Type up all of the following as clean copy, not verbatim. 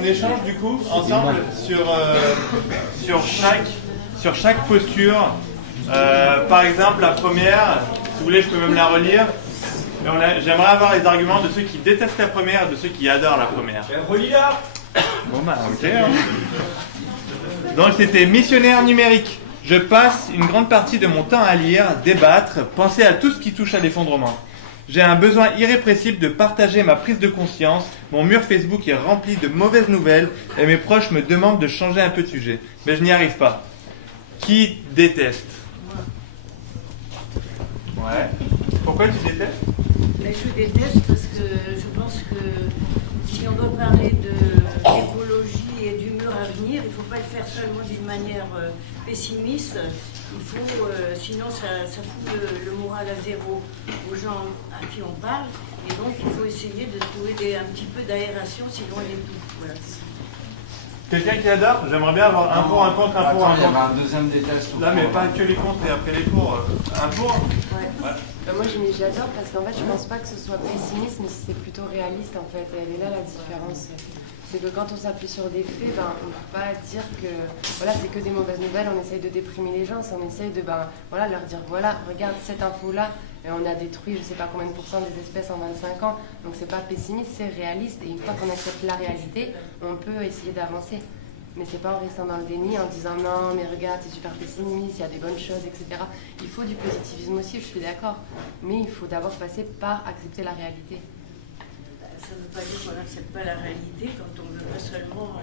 on échange du coup ensemble sur chaque posture. Par exemple, la première, si vous voulez, je peux même la relire. J'aimerais avoir les arguments de ceux qui détestent la première et de ceux qui adorent la première. Relis-la. Bon bah ok. Donc c'était missionnaire numérique. Je passe une grande partie de mon temps à lire, débattre, penser à tout ce qui touche à l'effondrement. J'ai un besoin irrépressible de partager ma prise de conscience. Mon mur Facebook est rempli de mauvaises nouvelles et mes proches me demandent de changer un peu de sujet. Mais je n'y arrive pas. Qui déteste? Ouais. Pourquoi tu détestes? Mais je déteste parce que je pense que si on doit parler d'écologie et du mur à venir, il ne faut pas le faire seulement d'une manière pessimiste. Il faut, sinon ça fout le moral à zéro aux gens à qui on parle. Et donc il faut essayer de trouver un petit peu d'aération, sinon on est tout. Voilà. Quelqu'un qui adore? J'aimerais bien avoir un pour, un contre, un pour, un contre. Il y avait un deuxième déteste. Là, mais pas que les contre et après les pour. Un pour? Ouais. Moi j'adore parce qu'en fait je pense pas que ce soit pessimiste, mais c'est plutôt réaliste en fait. Et elle est là la différence. C'est que quand on s'appuie sur des faits, on ne peut pas dire que voilà, c'est que des mauvaises nouvelles, on essaye de déprimer les gens, on essaye de leur dire voilà, regarde cette info-là, et on a détruit je sais pas combien de pourcents des espèces en 25 ans, donc c'est pas pessimiste, c'est réaliste, et une fois qu'on accepte la réalité, on peut essayer d'avancer. Mais c'est pas en restant dans le déni, en disant non, mais regarde, c'est super pessimiste, il y a des bonnes choses, etc. Il faut du positivisme aussi, je suis d'accord, mais il faut d'abord passer par accepter la réalité. Ça ne veut pas dire qu'on n'accepte pas la réalité quand on ne veut pas seulement...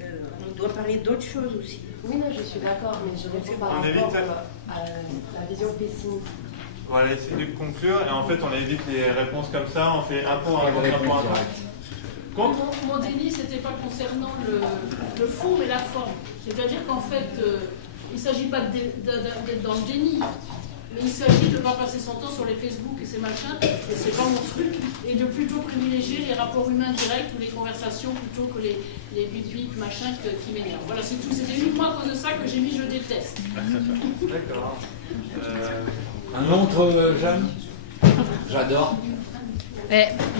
on doit parler d'autres choses aussi. Oui, non, je suis d'accord, mais je réponds par rapport à la vision pessimiste. On va essayer de conclure et en fait on évite les réponses comme ça, on fait un pour, un contre, un pour, un contre. Mon déni, c'était pas concernant le fond, mais la forme. C'est-à-dire qu'en fait, il ne s'agit pas d'être dans le déni. Mais il s'agit de ne pas passer son temps sur les Facebook et ces machins, et c'est pas mon truc, et de plutôt privilégier les rapports humains directs ou les conversations plutôt que les bip machins qui m'énervent. Voilà, c'est tout. C'était uniquement à cause de ça que j'ai mis je déteste. D'accord. Un autre, Jeanne? J'adore.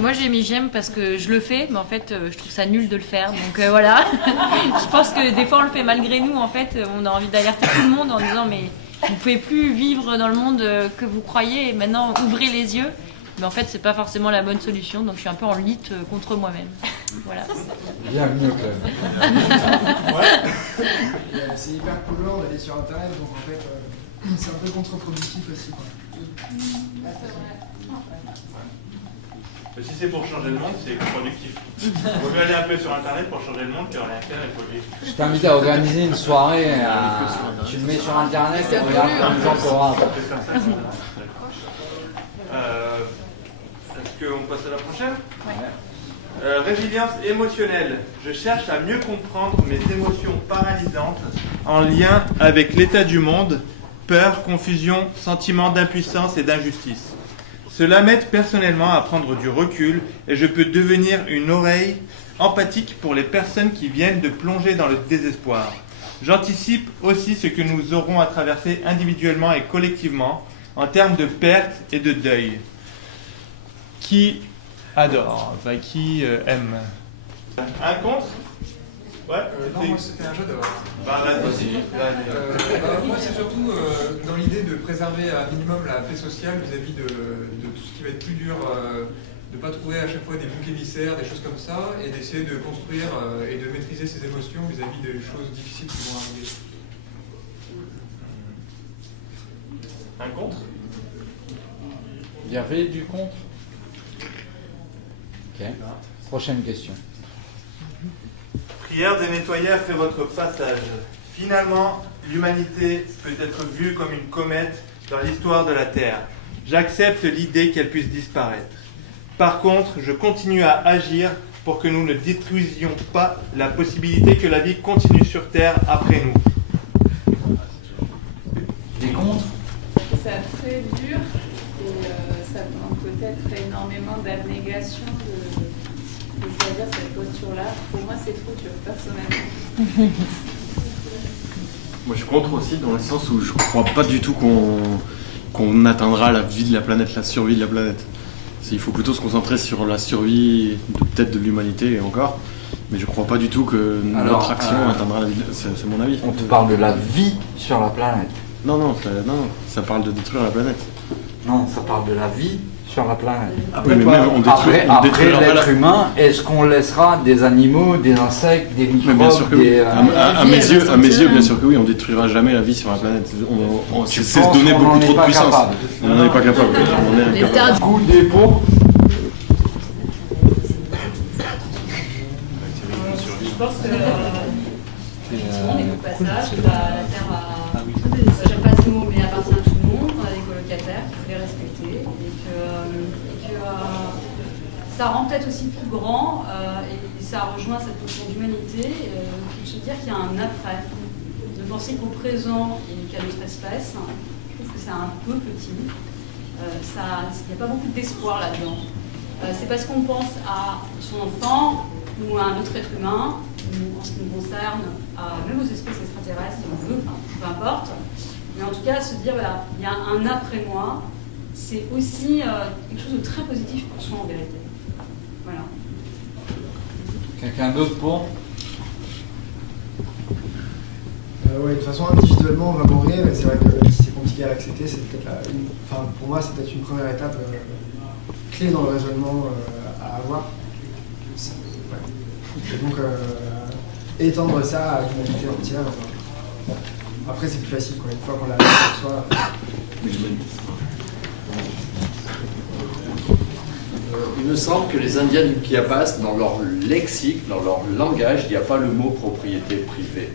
Moi j'ai mis j'aime parce que je le fais, mais en fait je trouve ça nul de le faire, donc voilà. Je pense que des fois on le fait malgré nous, en fait on a envie d'alerter tout le monde en disant mais vous ne pouvez plus vivre dans le monde que vous croyez et maintenant ouvrez les yeux. Mais en fait c'est pas forcément la bonne solution, donc je suis un peu en lutte contre moi-même. Voilà. Bienvenue au club. C'est hyper polluant d'aller sur internet, donc en fait c'est un peu contre-productif aussi, quoi. Si c'est pour changer le monde, c'est productif. Il vaut mieux aller un peu sur internet pour changer le monde que rien faire et polluer. Je t'invite à organiser une soirée, tu le mets sur internet et regarde comme les gens pourra. Est-ce qu'on passe à la prochaine? Résilience émotionnelle. Je cherche à mieux comprendre mes émotions paralysantes en lien avec l'état du monde, peur, confusion, sentiment d'impuissance et d'injustice. Cela m'aide personnellement à prendre du recul et je peux devenir une oreille empathique pour les personnes qui viennent de plonger dans le désespoir. J'anticipe aussi ce que nous aurons à traverser individuellement et collectivement en termes de perte et de deuil. Qui adore, enfin qui aime? Un contre? Ouais, non, moi c'était un jeu d'or. Bah vas-y. Moi c'est surtout dans l'idée de préserver à minimum la paix sociale vis-à-vis de tout ce qui va être plus dur, de ne pas trouver à chaque fois des boucs émissaires, des choses comme ça, et d'essayer de construire et de maîtriser ses émotions vis-à-vis des choses difficiles qui vont arriver. Un contre? Il y avait du contre? Ok. Prochaine question. Prière de nettoyer après votre passage. Finalement, l'humanité peut être vue comme une comète dans l'histoire de la Terre. J'accepte l'idée qu'elle puisse disparaître. Par contre, je continue à agir pour que nous ne détruisions pas la possibilité que la vie continue sur Terre après nous. Des contre? C'est très dur et ça demande peut-être énormément d'abnégation de choisir cette posture-là. Pour moi, c'est trop dur, personnellement. Moi, je suis contre aussi, dans le sens où je crois pas du tout qu'on atteindra la vie de la planète, la survie de la planète. Il faut plutôt se concentrer sur la survie peut-être de l'humanité et encore. Mais je crois pas du tout que Alors, notre action atteindra la vie. C'est mon avis. On te parle de la vie sur la planète. Non, ça parle de détruire la planète. Non, ça parle de la vie sur la planète. Oui, mais même on Après détruira pas l'être humain, est-ce qu'on laissera des animaux, des insectes, des microbes, mais bien sûr que oui. des, À mes yeux, bien sûr que oui, on détruira jamais la vie sur la planète. C'est se donner beaucoup trop de puissance. On n'en est pas capable. L'état Coup des pour. Je pense que effectivement, les coups de passage, que la Terre j'aime pas ce mot, mais appartient à tout le monde, on a des colocataires qu'il faut les respecter, et que ça rend peut-être aussi plus grand, et ça rejoint cette notion d'humanité, de se dire qu'il y a un après, de penser qu'au présent et qu'à notre espèce, je trouve que c'est un peu petit, il n'y a pas beaucoup d'espoir là-dedans. C'est parce qu'on pense à son enfant ou à un autre être humain, ou en ce qui nous concerne, même aux espèces extraterrestres, si on veut, enfin, peu importe. Mais en tout cas, se dire, voilà, il y a un après-moi, c'est aussi quelque chose de très positif pour soi en vérité. Voilà. Quelqu'un d'autre pour? Oui, de toute façon, individuellement, on va mourir, mais c'est vrai que si c'est compliqué à accepter, c'est peut-être pour moi, c'est peut-être une première étape clé dans le raisonnement à avoir. Ouais. Et donc, étendre ça à l'humanité entière. Après, c'est plus facile, quoi. Une fois qu'on l'a pour soi. Il me semble que les Indiens du Chiapas, dans leur lexique, dans leur langage, il n'y a pas le mot propriété privée.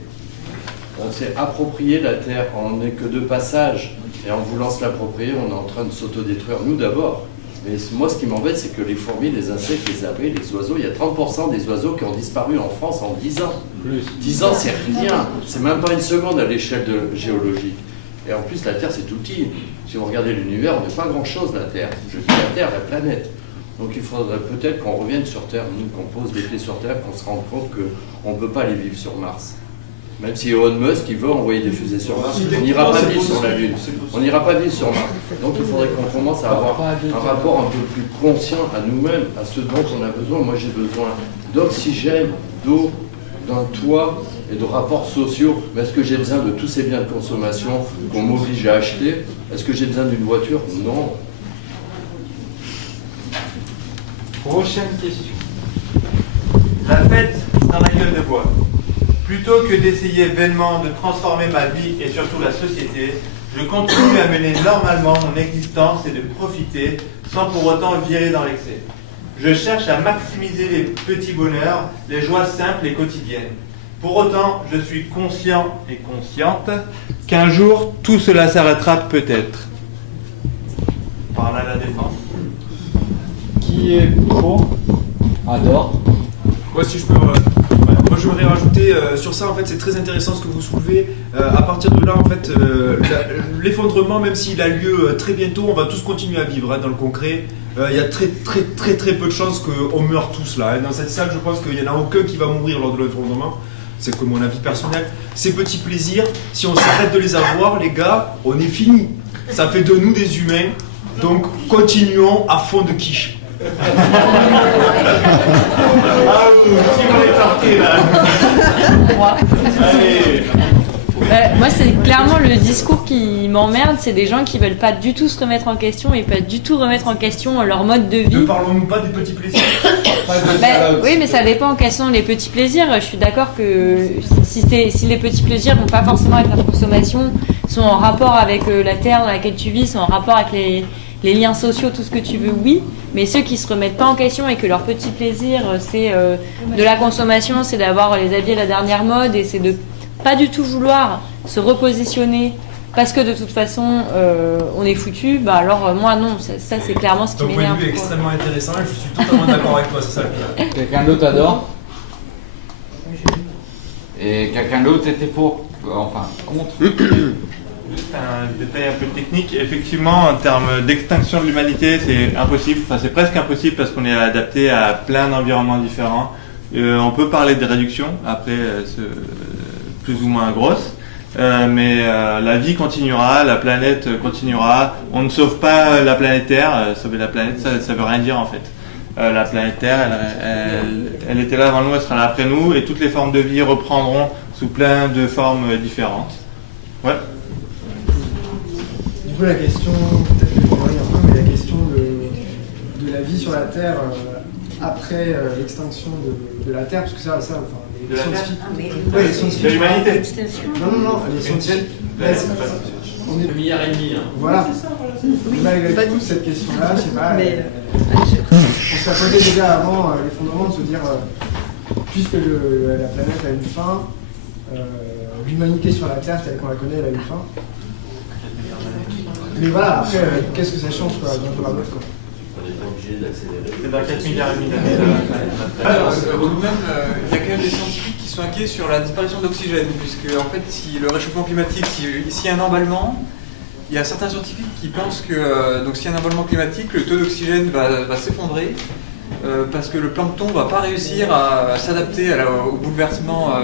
On s'est approprié la terre, on n'est que de passage, et en voulant se l'approprier, on est en train de s'autodétruire, nous d'abord. Mais moi, ce qui m'embête, c'est que les fourmis, les insectes, les abeilles, les oiseaux, il y a 30% des oiseaux qui ont disparu en France en 10 ans. 10 ans, c'est rien, c'est même pas une seconde à l'échelle géologique. Et en plus, la Terre, c'est tout petit. Si vous regardez l'univers, on n'est pas grand-chose, la Terre. Je dis la Terre, la planète. Donc il faudrait peut-être qu'on revienne sur Terre, nous, qu'on pose des pieds sur Terre, qu'on se rende compte qu'on ne peut pas aller vivre sur Mars. Même si Elon Musk, il veut envoyer des fusées sur Mars, on n'ira pas vivre sur la Lune. On n'ira pas vivre sur Mars. Donc il faudrait qu'on commence à avoir un rapport un peu plus conscient à nous-mêmes, à ce dont on a besoin. Moi, j'ai besoin d'oxygène, d'eau, d'un toit et de rapports sociaux. Mais est-ce que j'ai besoin de tous ces biens de consommation qu'on m'oblige à acheter? Est-ce que j'ai besoin d'une voiture? Non. Prochaine question. La fête dans la gueule de bois. Plutôt que d'essayer vainement de transformer ma vie et surtout la société, je continue à mener normalement mon existence et de profiter sans pour autant virer dans l'excès. Je cherche à maximiser les petits bonheurs, les joies simples et quotidiennes. Pour autant, je suis conscient et consciente qu'un jour, tout cela s'arrêtera peut-être. Par là la défense. Qui est pour? Adore. Moi, si je peux. Moi, je voudrais rajouter sur ça, en fait, c'est très intéressant ce que vous soulevez. À partir de là, en fait, l'effondrement, même s'il a lieu très bientôt, on va tous continuer à vivre dans le concret. Il y a très peu de chances qu'on meure tous là. Dans cette salle, je pense qu'il n'y en a aucun qui va mourir lors de l'effondrement. C'est que mon avis personnel. Ces petits plaisirs, si on s'arrête de les avoir, les gars, on est fini. Ça fait de nous des humains. Donc, continuons à fond de quiche. Moi, c'est clairement le discours qui m'emmerde. C'est des gens qui veulent pas du tout se remettre en question et pas du tout remettre en question leur mode de vie. Ne parlons-nous pas des petits plaisirs? Oui, mais ça dépend quels sont les petits plaisirs. Je suis d'accord que si les petits plaisirs vont pas forcément avec la consommation, sont en rapport avec la terre dans laquelle tu vis, sont en rapport avec les liens sociaux, tout ce que tu veux, oui. Mais ceux qui se remettent pas en question et que leur petit plaisir, c'est de la consommation, c'est d'avoir les habits à la dernière mode et c'est de pas du tout vouloir se repositionner parce que de toute façon on est foutu, bah alors moi non, ça c'est clairement ce qui m'énerve. Ton point de vue est extrêmement intéressant et je suis totalement d'accord avec toi, c'est ça le pire. Quelqu'un d'autre adore? Et quelqu'un d'autre était pour? Enfin, contre? Juste un détail un peu technique. Effectivement, en termes d'extinction de l'humanité, c'est impossible. Enfin, c'est presque impossible parce qu'on est adapté à plein d'environnements différents. On peut parler de réduction, après, plus ou moins grosse. Mais la vie continuera, la planète continuera. On ne sauve pas la planète Terre. Sauver la planète, ça veut rien dire en fait. la planète Terre, elle était là avant nous, elle sera là après nous, et toutes les formes de vie reprendront sous plein de formes différentes. Ouais. Du coup, la question, peut-être que je m'éloigne un peu, mais la question de la vie sur la Terre après l'extinction de la Terre, parce que ça enfin, les scientifiques. Ouais, les scientifiques. De l'humanité. Non, les scientifiques. On est 1,5 milliard. Hein. Voilà. Malgré tout, cette question-là, je sais pas. On s'est posé déjà avant l'effondrement de se dire, puisque la planète a une fin, l'humanité sur la Terre, telle qu'on la connaît, elle a une fin. Mais voilà, après, qu'est-ce que ça change quoi, d'un jour à l'autre, quoi. C'est dans 4 milliards et demi d'années. Tout de même, il y a quand même des scientifiques qui sont inquiets sur la disparition d'oxygène, puisque en fait, si le réchauffement climatique, s'il y a un emballement, il y a certains scientifiques qui pensent que donc s'il y a un emballement climatique, le taux d'oxygène va s'effondrer, parce que le plancton ne va pas réussir à s'adapter au bouleversement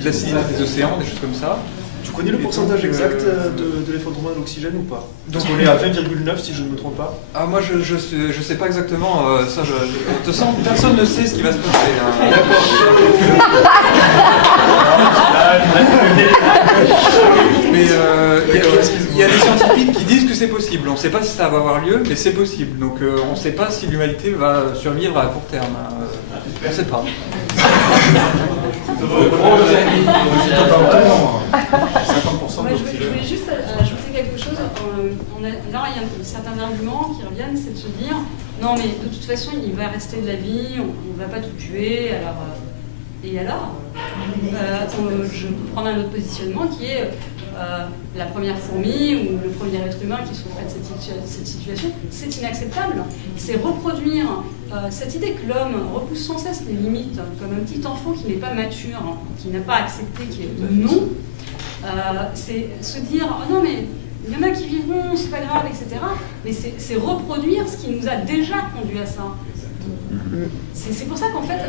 de l'acidité des océans, des choses comme ça. Tu connais le pourcentage exact de l'effondrement de l'oxygène ou pas? Donc on est à 20,9 si je ne me trompe pas. Ah moi je sais pas exactement, ça de toute façon personne ne sait ce qui va se passer. Hein. Mais il y a des scientifiques qui disent que c'est possible. On ne sait pas si ça va avoir lieu, mais c'est possible. Donc on ne sait pas si l'humanité va survivre à court terme. On ne sait pas. Je voulais juste ajouter quelque chose. Là, il y a certains arguments qui reviennent, c'est de se dire non, mais de toute façon, il va rester de la vie, on ne va pas tout tuer, alors. Et alors je peux prendre un autre positionnement qui est la première fourmi ou le premier être humain qui souffrait de cette situation. C'est inacceptable. C'est reproduire cette idée que l'homme repousse sans cesse les limites, comme un petit enfant qui n'est pas mature, qui n'a pas accepté qu'il est non. C'est se dire oh non mais il y en a qui vivront, c'est pas grave, etc. Mais c'est reproduire ce qui nous a déjà conduit à ça. C'est pour ça qu'en fait,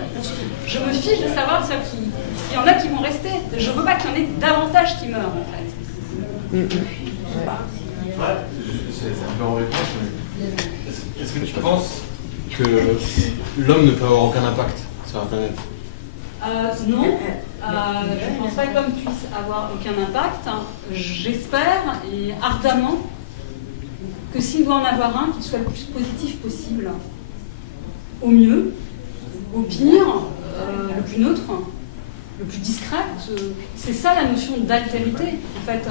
je me fiche de savoir s'il y en a qui vont rester. Je veux pas qu'il y en ait davantage qui meurent en fait. C'est un peu en réponse, mais est-ce que tu penses que l'homme ne peut avoir aucun impact sur la planète? Non, je ne pense pas que l'homme puisse avoir aucun impact. J'espère et ardemment que s'il doit en avoir un, qu'il soit le plus positif possible. Au mieux, au pire, le plus neutre, le plus discret. C'est ça la notion d'altérité. En fait,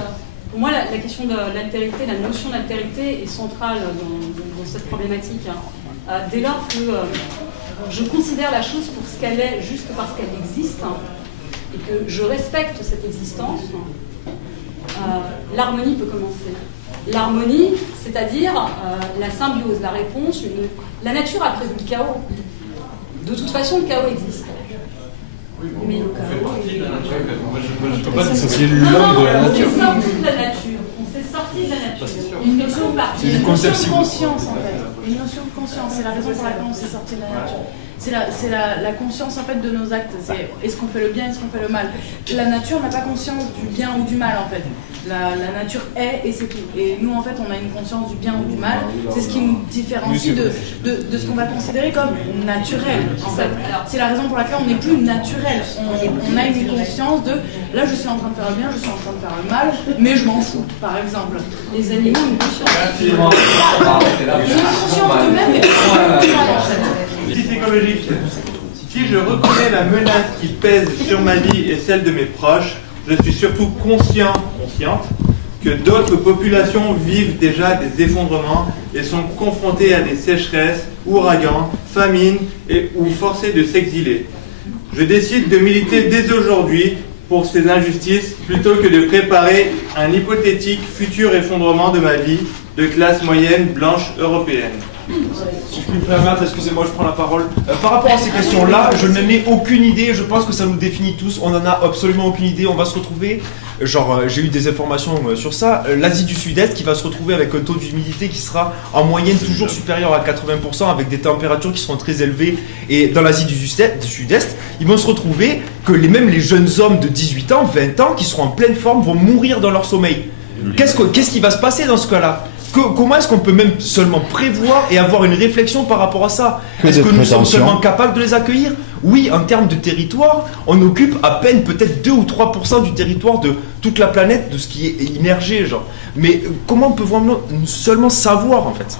pour moi, la question de l'altérité, la notion d'altérité est centrale dans cette problématique. Dès lors que je considère la chose pour ce qu'elle est, juste parce qu'elle existe, et que je respecte cette existence, l'harmonie peut commencer. L'harmonie, c'est-à-dire la symbiose, la réponse. La nature a prévu le chaos. De toute façon, le chaos existe. Mais on fait partie de la nature. Moi, je ne peux pas dissocier l'homme de la nature. On s'est sorti de la nature. On s'est sorti de la nature. Une notion de conscience, en fait. Une notion de conscience. C'est la raison pour laquelle on s'est sorti de la nature. C'est la conscience en fait de nos actes. C'est est-ce qu'on fait le bien, est-ce qu'on fait le mal. La nature n'a pas conscience du bien ou du mal en fait. La nature est et c'est tout. Et nous en fait on a une conscience du bien ou du mal. C'est ce qui nous différencie de ce qu'on va considérer comme naturel en fait. C'est la raison pour laquelle on n'est plus naturel. On a une conscience de là je suis en train de faire le bien, je suis en train de faire le mal, mais je m'en fous par exemple. Les animaux ont une conscience. Une conscience d'eux-mêmes et du mal en fait. Psychologique. Si je reconnais la menace qui pèse sur ma vie et celle de mes proches, je suis surtout consciente que d'autres populations vivent déjà des effondrements et sont confrontées à des sécheresses, ouragans, famines ou forcées de s'exiler. Je décide de militer dès aujourd'hui pour ces injustices plutôt que de préparer un hypothétique futur effondrement de ma vie de classe moyenne blanche européenne. Si je puis me permettre, excusez-moi, je prends la parole. Par rapport à ces questions-là, je n'en ai aucune idée. Je pense que ça nous définit tous. On n'en a absolument aucune idée. On va se retrouver, j'ai eu des informations sur ça, l'Asie du Sud-Est qui va se retrouver avec un taux d'humidité qui sera en moyenne toujours supérieur à 80%, avec des températures qui seront très élevées. Et dans l'Asie du Sud-Est, ils vont se retrouver que même les jeunes hommes de 18 ans, 20 ans, qui seront en pleine forme, vont mourir dans leur sommeil. Qu'est-ce qui va se passer dans ce cas-là ? Comment est-ce qu'on peut même seulement prévoir et avoir une réflexion par rapport à ça? Est-ce que nous sommes seulement capables de les accueillir? Oui, en termes de territoire, on occupe à peine peut-être 2 ou 3% du territoire de toute la planète, de ce qui est immergé, genre. Mais comment on peut vraiment seulement savoir, en fait?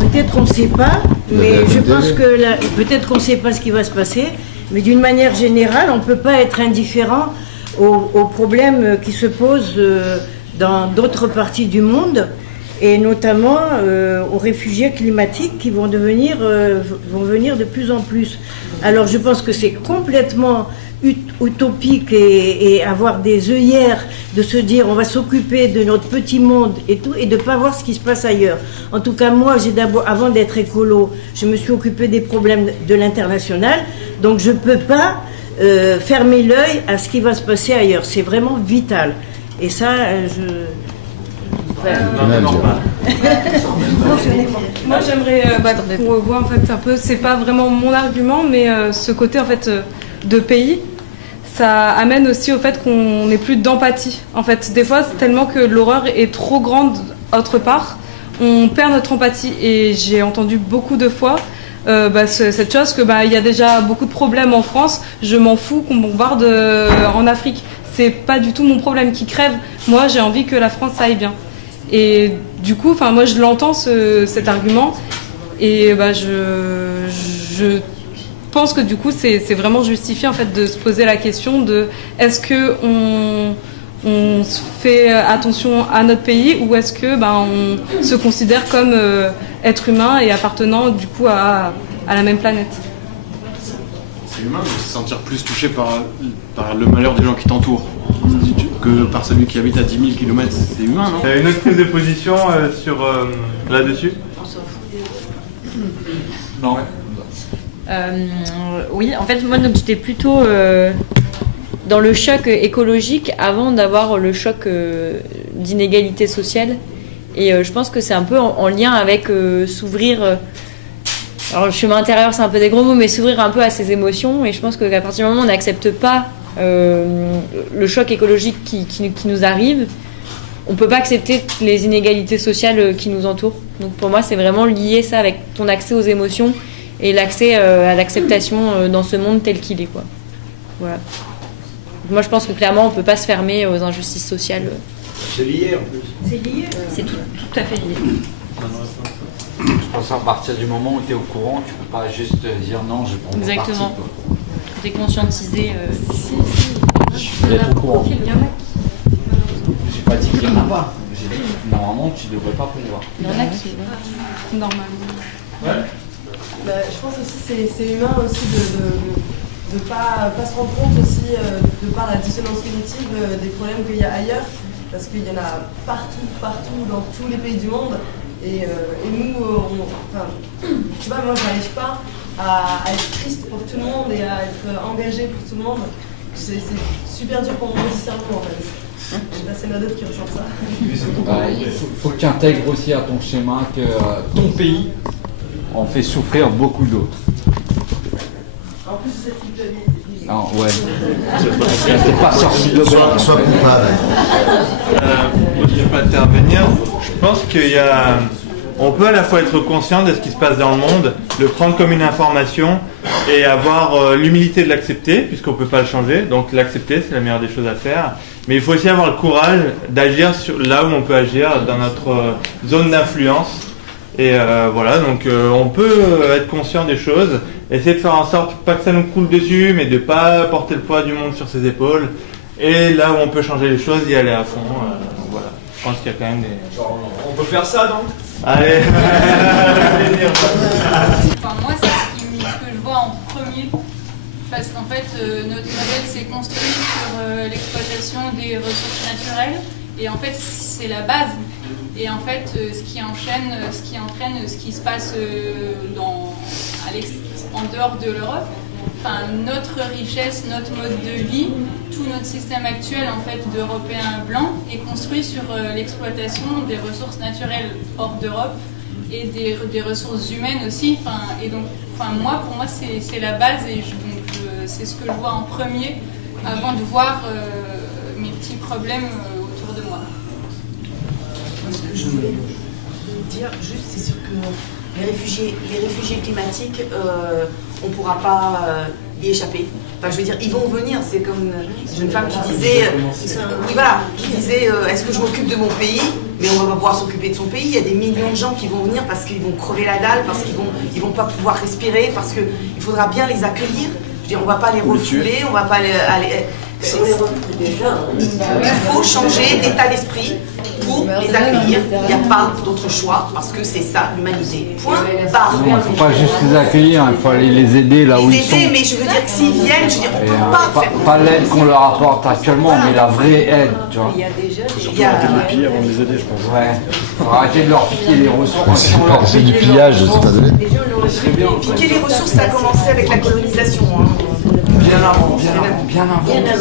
Peut-être qu'on ne sait pas, mais je pense que peut-être qu'on ne sait pas ce qui va se passer, mais d'une manière générale, on ne peut pas être indifférent aux problèmes qui se posent dans d'autres parties du monde, et notamment aux réfugiés climatiques qui vont venir de plus en plus. Alors je pense que c'est complètement utopique et avoir des œillères de se dire on va s'occuper de notre petit monde et tout, et de ne pas voir ce qui se passe ailleurs. En tout cas, moi, avant d'être écolo, je me suis occupée des problèmes de l'international, donc je ne peux pas fermer l'œil à ce qui va se passer ailleurs. C'est vraiment vital. Et ça, Moi j'aimerais qu'on revoie en fait un peu, c'est pas vraiment mon argument, mais ce côté en fait de pays, ça amène aussi au fait qu'on n'ait plus d'empathie. En fait, des fois, c'est tellement que l'horreur est trop grande autre part, on perd notre empathie. Et j'ai entendu beaucoup de fois cette chose que il y a déjà beaucoup de problèmes en France, je m'en fous qu'on bombarde en Afrique. C'est pas du tout mon problème qui crève. Moi, j'ai envie que la France aille bien. Et du coup, moi, je l'entends cet argument, et je pense que du coup, c'est vraiment justifié en fait de se poser la question de est-ce que on fait attention à notre pays, ou est-ce que on se considère comme être humain et appartenant du coup à la même planète. C'est humain de se sentir plus touché par le malheur des gens qui t'entourent que par celui qui habite à 10 000 km. C'est humain, non? Il y a une autre prise de position là-dessus? Non. Oui, en fait, moi, donc, j'étais plutôt dans le choc écologique avant d'avoir le choc d'inégalité sociale. Et je pense que c'est un peu en lien avec s'ouvrir... alors, le chemin intérieur, c'est un peu des gros mots, mais s'ouvrir un peu à ses émotions. Et je pense qu'à partir du moment où on n'accepte pas le choc écologique qui nous arrive, on ne peut pas accepter les inégalités sociales qui nous entourent. Donc pour moi, c'est vraiment lié ça avec ton accès aux émotions et l'accès à l'acceptation dans ce monde tel qu'il est, quoi. Voilà. Moi, je pense que clairement, on ne peut pas se fermer aux injustices sociales. C'est lié en plus. C'est lié. C'est tout à fait lié. Je pense qu'à partir du moment où tu es au courant, tu peux pas juste dire non, je prends mon parti. Exactement. Tu es conscientisé. Je vais être au courant. J'ai pas dit qu'il n'y en a pas. J'ai dit normalement tu devrais pas pouvoir. Il y en a qui normalement. Ouais. Je pense aussi que c'est humain aussi de pas se rendre compte aussi de par la dissonance cognitive des problèmes qu'il y a ailleurs, parce qu'il y en a partout dans tous les pays du monde. Et nous, tu vois, moi, j'arrive pas à être triste pour tout le monde et à être engagé pour tout le monde. C'est super dur pour mon petit cerveau, en fait. Je sais pas si il y en a d'autres qui ressentent ça. Il faut que tu intègres aussi à ton schéma que ton pays en fait souffrir beaucoup d'autres. En plus de cette culpabilité. Non, ouais. T'es pas sorti de l'auberge. Sois coupable. Je peux intervenir. Je pense on peut à la fois être conscient de ce qui se passe dans le monde, le prendre comme une information et avoir l'humilité de l'accepter, puisqu'on ne peut pas le changer. Donc l'accepter, c'est la meilleure des choses à faire. Mais il faut aussi avoir le courage d'agir là où on peut agir, dans notre zone d'influence. Et voilà, donc on peut être conscient des choses, essayer de faire en sorte, pas que ça nous coule dessus, mais de ne pas porter le poids du monde sur ses épaules. Et là où on peut changer les choses, y aller à fond. Voilà. Je pense qu'il y a quand même des... On peut faire ça, donc? Allez. Enfin, moi, c'est ce que je vois en premier. Parce qu'en fait, notre modèle s'est construit sur l'exploitation des ressources naturelles. Et en fait, c'est la base. Et en fait, ce qui entraîne ce qui se passe en dehors de l'Europe, enfin, notre richesse, notre mode de vie, tout notre système actuel en fait d'Européens blancs est construit sur l'exploitation des ressources naturelles hors d'Europe et des ressources humaines aussi. Moi, pour moi, c'est la base et c'est ce que je vois en premier avant de voir mes petits problèmes autour de moi. voulais dire juste, c'est sûr que les réfugiés climatiques, on ne pourra pas y échapper. Enfin, je veux dire, ils vont venir. C'est comme une jeune femme qui disait, oui, voilà, qui disait, est-ce que je m'occupe de mon pays? Mais on va pas pouvoir s'occuper de son pays. Il y a des millions de gens qui vont venir parce qu'ils vont crever la dalle, parce qu'ils vont pas pouvoir respirer, parce qu'il faudra bien les accueillir. Je veux dire, on va pas les refouler, on va pas il faut changer d'état d'esprit pour les accueillir. Il n'y a pas d'autre choix parce que c'est ça l'humanité. Point barre. Il ne faut pas juste les accueillir, il faut aller les aider là où ils sont. Mais je veux dire que s'ils viennent, je veux dire, on ne peut pas faire. Pas l'aide qu'on leur apporte actuellement, mais la vraie aide, tu vois. Il y a des jeunes. Faut surtout arrêter de les piller avant de les aider, je pense. Ouais. Faut arrêter de leur piquer les ressources. C'est du pillage, c'est pas de l'aide. Piquer les ressources, ça a commencé avec la colonisation. Bien avant.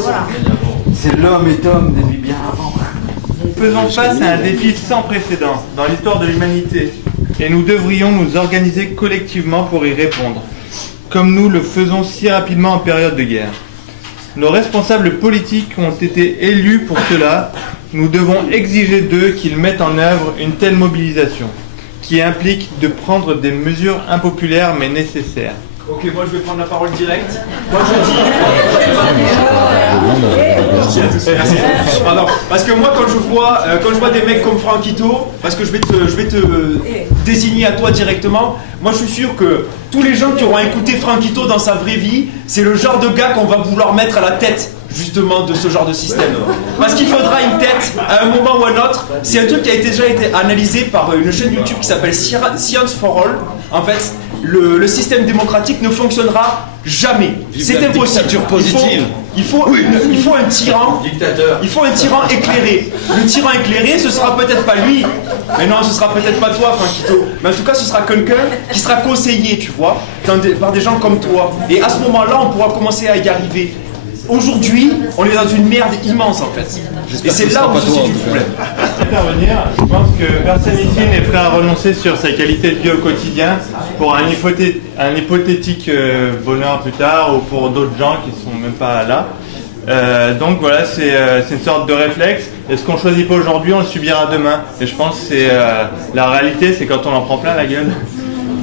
Voilà. C'est l'homme est homme depuis bien avant. Faisons face à un défi sans précédent dans l'histoire de l'humanité et nous devrions nous organiser collectivement pour y répondre, comme nous le faisons si rapidement en période de guerre. Nos responsables politiques ont été élus pour cela. Nous devons exiger d'eux qu'ils mettent en œuvre une telle mobilisation, qui implique de prendre des mesures impopulaires mais nécessaires. Ok, moi je vais prendre la parole directe. Moi je dis. Merci. Pardon. Parce que moi quand je vois des mecs comme Franquito, parce que je vais te désigner à toi directement, moi je suis sûr que tous les gens qui auront écouté Franquito dans sa vraie vie, c'est le genre de gars qu'on va vouloir mettre à la tête justement de ce genre de système. Parce qu'il faudra une tête à un moment ou à un autre. C'est un truc qui a déjà été analysé par une chaîne YouTube qui s'appelle Science for All. En fait, le système démocratique ne fonctionnera jamais. C'est impossible. Il faut un tyran. Dictateur. Il faut un tyran éclairé. Le tyran éclairé, ce sera peut-être pas lui. Mais non, ce sera peut-être pas toi, Franquito. Mais en tout cas, ce sera quelqu'un qui sera conseillé, tu vois, par des gens comme toi. Et à ce moment-là, on pourra commencer à y arriver. Aujourd'hui, on est dans une merde immense en fait. Et c'est là où se situe le problème. Intervenir, je pense que personne ici n'est prêt à renoncer sur sa qualité de vie au quotidien pour un hypothétique bonheur plus tard ou pour d'autres gens qui ne sont même pas là. Donc voilà, c'est une sorte de réflexe. Et ce qu'on ne choisit pas aujourd'hui, on le subira demain. Et je pense que c'est la réalité, c'est quand on en prend plein la gueule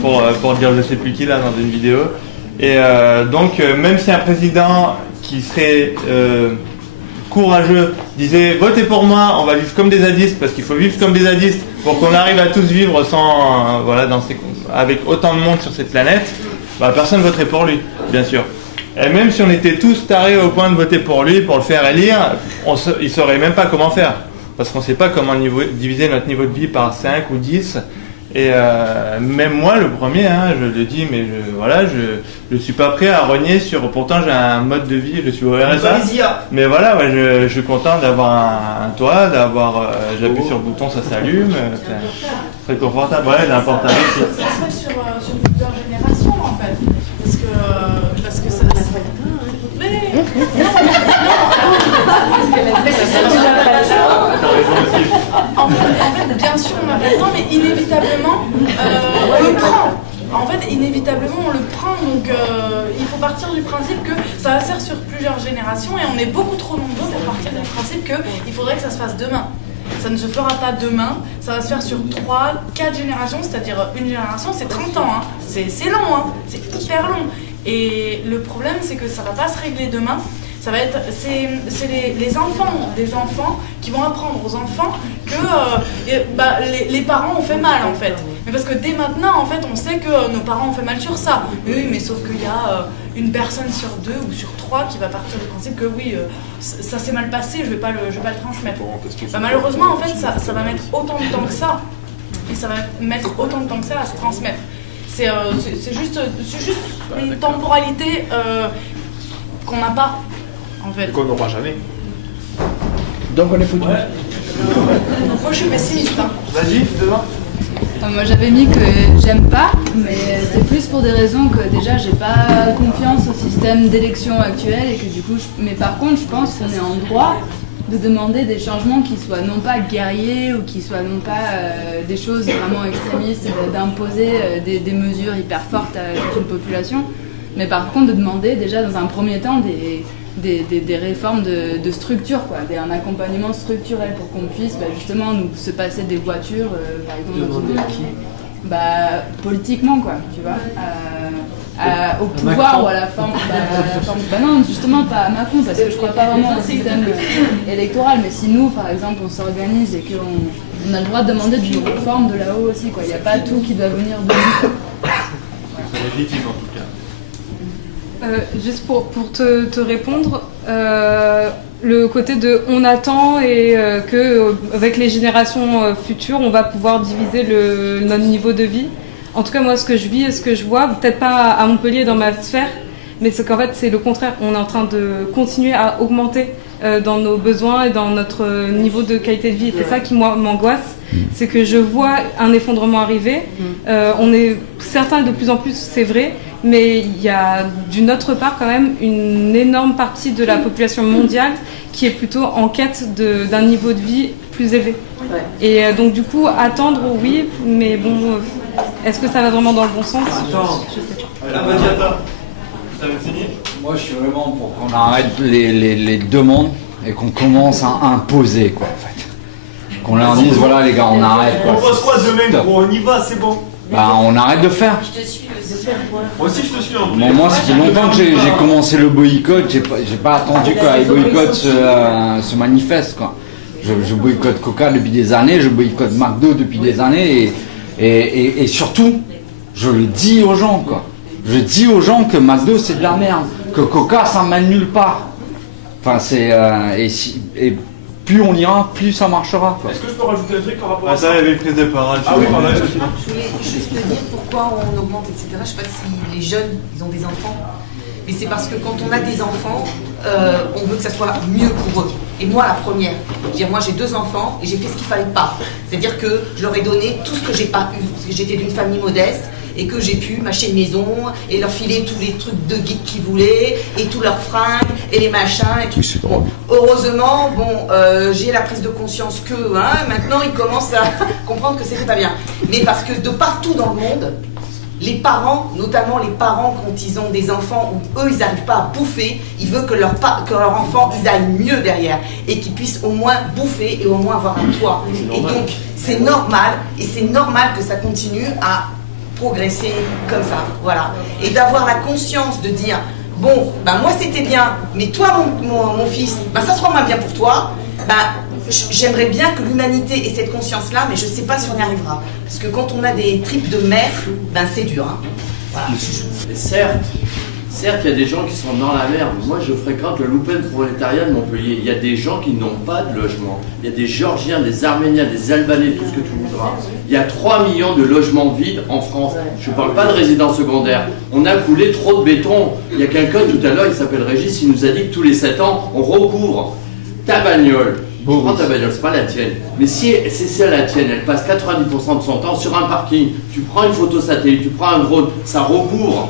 pour dire je sais plus qui là dans une vidéo. Et donc même si un président qui serait courageux disait votez pour moi, on va vivre comme des zadistes parce qu'il faut vivre comme des zadistes pour qu'on arrive à tous vivre sans avec autant de monde sur cette planète, bah, personne ne voterait pour lui, bien sûr. Et même si on était tous tarés au point de voter pour lui, pour le faire élire, il ne saurait même pas comment faire. Parce qu'on ne sait pas comment diviser notre niveau de vie par 5 ou 10. Et même moi, le premier, hein, je le dis, mais je suis pas prêt à renier sur. Pourtant, j'ai un mode de vie, je suis au RSA. Mais voilà, ouais, je suis content d'avoir un toit, j'appuie sur le bouton, ça s'allume, c'est très confortable. Ouais, j'ai un portable ici. Ça se fait sur plusieurs générations en fait, parce que ça. Mais en fait, bien sûr, on a pas le temps, mais inévitablement, on le prend. En fait, inévitablement, on le prend. Donc, il faut partir du principe que ça va se faire sur plusieurs générations et on est beaucoup trop nombreux pour partir du principe qu'il faudrait que ça se fasse demain. Ça ne se fera pas demain, ça va se faire sur 3, 4 générations, c'est-à-dire une génération, c'est 30 ans. Hein. C'est long, hein. C'est hyper long. Et le problème, c'est que ça ne va pas se régler demain. Ça va être, c'est les enfants des enfants qui vont apprendre aux enfants que les parents ont fait mal en fait. Mais parce que dès maintenant, en fait, on sait que nos parents ont fait mal sur ça. Mais oui, mais sauf qu'il y a une personne sur 2 ou sur 3 qui va partir du principe que oui, ça s'est mal passé, je vais pas le transmettre. Malheureusement, en fait, ça va mettre autant de temps que ça. Et ça va mettre autant de temps que ça à se transmettre. C'est juste une temporalité qu'on n'a pas. En fait. Qu'on n'aura jamais. Donc on est foutu. Moi je suis pessimiste. Hein. Vas-y, devant. Moi j'avais mis que j'aime pas, mais c'est plus pour des raisons que déjà j'ai pas confiance au système d'élection actuel et que du coup, mais par contre je pense qu'on est en droit de demander des changements qui soient non pas guerriers ou qui soient non pas des choses vraiment extrémistes, d'imposer des mesures hyper fortes à toute une population, mais par contre de demander déjà dans un premier temps des réformes de structure, quoi, un accompagnement structurel pour qu'on puisse justement nous se passer des voitures, par exemple. Demander à qui? Politiquement, quoi, tu vois, au pouvoir ou à la forme. Non, justement pas à Macron, parce que je crois pas vraiment au système électoral, mais si nous, par exemple, on s'organise et qu'on a le droit de demander une réforme de là-haut aussi, quoi. Il n'y a pas tout qui doit venir de nous. C'est légitime en tout cas. Juste pour te répondre, le côté de on attend et que avec les générations futures, on va pouvoir diviser notre niveau de vie. En tout cas, moi, ce que je vis et ce que je vois, peut-être pas à Montpellier dans ma sphère, mais c'est qu'en fait, c'est le contraire. On est en train de continuer à augmenter dans nos besoins et dans notre niveau de qualité de vie. Et c'est ça qui, moi, m'angoisse. C'est que je vois un effondrement arriver. On est certains de plus en plus, c'est vrai, mais il y a d'une autre part quand même une énorme partie de la population mondiale qui est plutôt en quête d'un niveau de vie plus élevé. Et donc du coup, attendre, oui, mais bon, est-ce que ça va vraiment dans le bon sens? Je sais pas. Moi, je suis vraiment pour qu'on arrête les demandes et qu'on commence à imposer, quoi, en fait. Qu'on leur dise, voilà, les gars, on arrête, quoi. On passe quoi demain, gros? On y va, c'est bon. Bah, on arrête de faire. Je te suis Moi aussi, je te suis. Bon, moi, ça fait longtemps que j'ai commencé le boycott. J'ai pas attendu que les boycotts se manifestent, quoi. Je boycotte Coca depuis des années, je boycotte McDo depuis des années, et surtout, je le dis aux gens, quoi. Je dis aux gens que McDo c'est de la merde, que Coca ça mène nulle part. Enfin, et plus on ira, plus ça marchera, quoi. Est-ce que je peux rajouter un truc par rapport à ça? Il y avait une prise de parole. Ah oui, pardon. Je voulais juste te dire pourquoi on augmente, etc. Je ne sais pas si les jeunes, ils ont des enfants. Mais c'est parce que quand on a des enfants, on veut que ça soit mieux pour eux. Et moi, la première. Moi, j'ai 2 enfants et j'ai fait ce qu'il ne fallait pas. C'est-à-dire que je leur ai donné tout ce que j'ai pas eu. Parce que j'étais d'une famille modeste et que j'ai pu m'acheter une maison et leur filer tous les trucs de geek qu'ils voulaient et tous leurs fringues et les machins et tout. Bon, heureusement, j'ai la prise de conscience que maintenant ils commencent à comprendre que c'était pas bien. Mais parce que de partout dans le monde, les parents, notamment les parents quand ils ont des enfants où eux ils n'arrivent pas à bouffer, ils veulent que leur enfant ils aillent mieux derrière et qu'ils puissent au moins bouffer et au moins avoir un toit. Et donc c'est normal que ça continue à progresser comme ça, voilà. Et d'avoir la conscience de dire bon, moi c'était bien, mais toi mon fils, ça sera moins bien pour toi. J'aimerais bien que l'humanité ait cette conscience-là, mais je ne sais pas si on y arrivera. Parce que quand on a des tripes de mer, c'est dur. Voilà. Et certes, il y a des gens qui sont dans la merde. Moi, je fréquente le Lumpenprolétariat de Montpellier. Il y a des gens qui n'ont pas de logement. Il y a des Géorgiens, des Arméniens, des Albanais, tout ce que tu voudras. Il y a 3 millions de logements vides en France. Je ne parle pas de résidences secondaires. On a coulé trop de béton. Il y a quelqu'un tout à l'heure, il s'appelle Régis, il nous a dit que tous les 7 ans, on recouvre ta bagnole. Tu prends ta bagnole, c'est pas la tienne. Mais si c'est la tienne, elle passe 90% de son temps sur un parking. Tu prends une photo satellite, tu prends un drone, ça recouvre.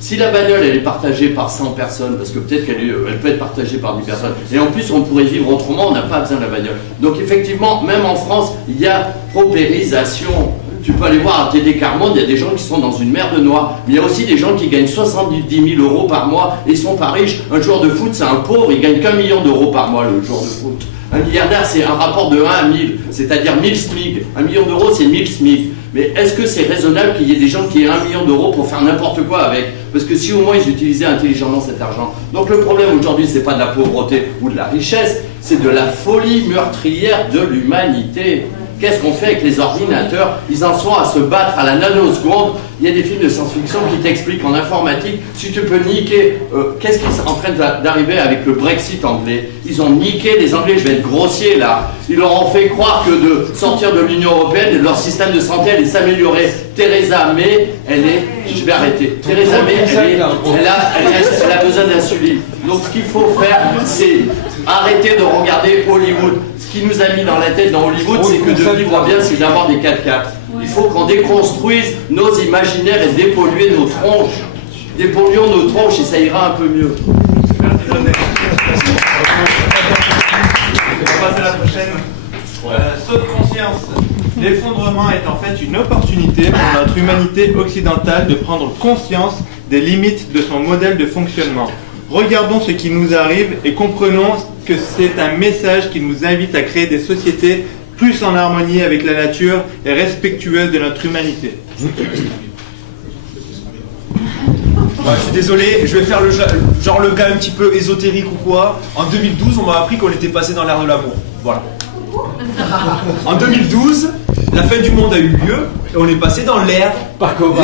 Si la bagnole elle est partagée par 100 personnes, parce que peut-être elle peut être partagée par 10 personnes, et en plus on pourrait vivre autrement, on n'a pas besoin de la bagnole. Donc effectivement, même en France, il y a paupérisation. Tu peux aller voir à TD Carmonde, il y a des gens qui sont dans une mer de noix, mais il y a aussi des gens qui gagnent 70 000 euros par mois et ils sont pas riches. Un joueur de foot, c'est un pauvre, il gagne qu'1 million d'euros par mois, le joueur de foot. Un milliardaire, c'est un rapport de 1 à 1000, c'est-à-dire 1000 SMIC. 1 million d'euros, c'est 1000 SMIC. Mais est-ce que c'est raisonnable qu'il y ait des gens qui aient 1 million d'euros pour faire n'importe quoi avec? Parce que si au moins ils utilisaient intelligemment cet argent. Donc le problème aujourd'hui, c'est pas de la pauvreté ou de la richesse, c'est de la folie meurtrière de l'humanité. Qu'est-ce qu'on fait avec les ordinateurs? Ils en sont à se battre à la nanoseconde. Il y a des films de science-fiction qui t'expliquent en informatique, si tu peux niquer, qu'est-ce qui est en train d'arriver avec le Brexit anglais? Ils ont niqué les Anglais, je vais être grossier là. Ils leur ont fait croire que de sortir de l'Union Européenne, leur système de santé allait s'améliorer. Theresa May, je vais arrêter. Theresa May, elle a besoin d'insuline. Donc ce qu'il faut faire, c'est arrêter de regarder Hollywood. Ce qui nous a mis dans la tête dans Hollywood, c'est que de vivre bien, c'est d'avoir des 4x4. Il faut qu'on déconstruise nos imaginaires et dépolluer nos tronches. Dépolluons nos tronches et ça ira un peu mieux. On va passer à la prochaine. Saut de conscience. L'effondrement est en fait une opportunité pour notre humanité occidentale de prendre conscience des limites de son modèle de fonctionnement. Regardons ce qui nous arrive et comprenons que c'est un message qui nous invite à créer des sociétés plus en harmonie avec la nature et respectueuses de notre humanité. Je suis désolé, je vais faire genre le gars un petit peu ésotérique ou quoi. En 2012, on m'a appris qu'on était passé dans l'ère de l'amour. Voilà. En 2012, la fin du monde a eu lieu et on est passé dans l'ère L''E''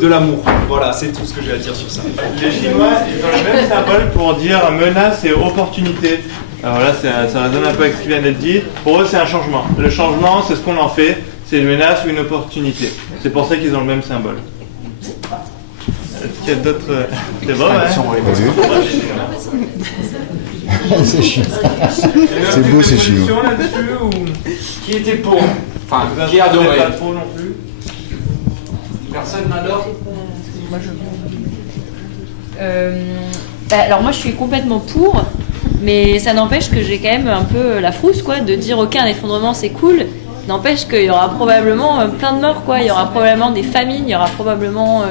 de l'amour. Voilà, c'est tout ce que j'ai à dire sur ça. Les Chinois, ils ont le même symbole pour dire menace et opportunité. Alors là, ça résonne un peu avec ce qui vient d'être dit. Pour eux, c'est un changement. Le changement, c'est ce qu'on en fait. C'est une menace ou une opportunité. C'est pour ça qu'ils ont le même symbole. Est-ce qu'il y a d'autres... C'est bon, ouais. C'est chinois. C'est beau, c'est chinois. Qui était pour? Enfin, qui adorait? Pas trop non plus. Personne n'adore? Alors moi je suis complètement pour, mais ça n'empêche que j'ai quand même un peu la frousse quoi, de dire ok un effondrement c'est cool, n'empêche qu'il y aura probablement plein de morts quoi, il y aura probablement des famines, il y aura probablement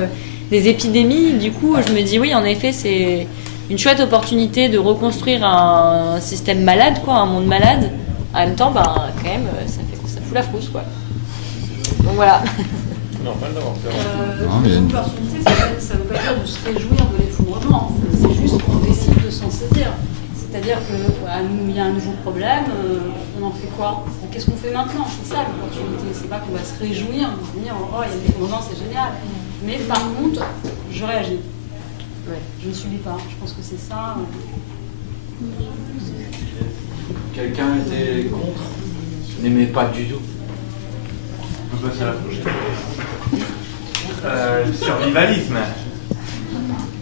des épidémies, du coup je me dis oui en effet c'est une chouette opportunité de reconstruire un système malade quoi, un monde malade, en même temps quand même ça fout la frousse quoi. Donc voilà. Non, pas le Une opportunité, ça ne veut pas dire de se réjouir de l'effondrement, c'est juste qu'on décide de s'en saisir. C'est-à-dire qu'il y a un nouveau problème, on en fait quoi? Qu'est-ce qu'on fait maintenant? C'est ça l'opportunité, c'est pas qu'on va se réjouir, on va se dire oh il y a l'effondrement, c'est génial. Mais par contre, je réagis. Je ne subis pas, je pense que c'est ça. Quelqu'un était contre? N'aimait pas du tout? On peut passer à la prochaine. Survivalisme.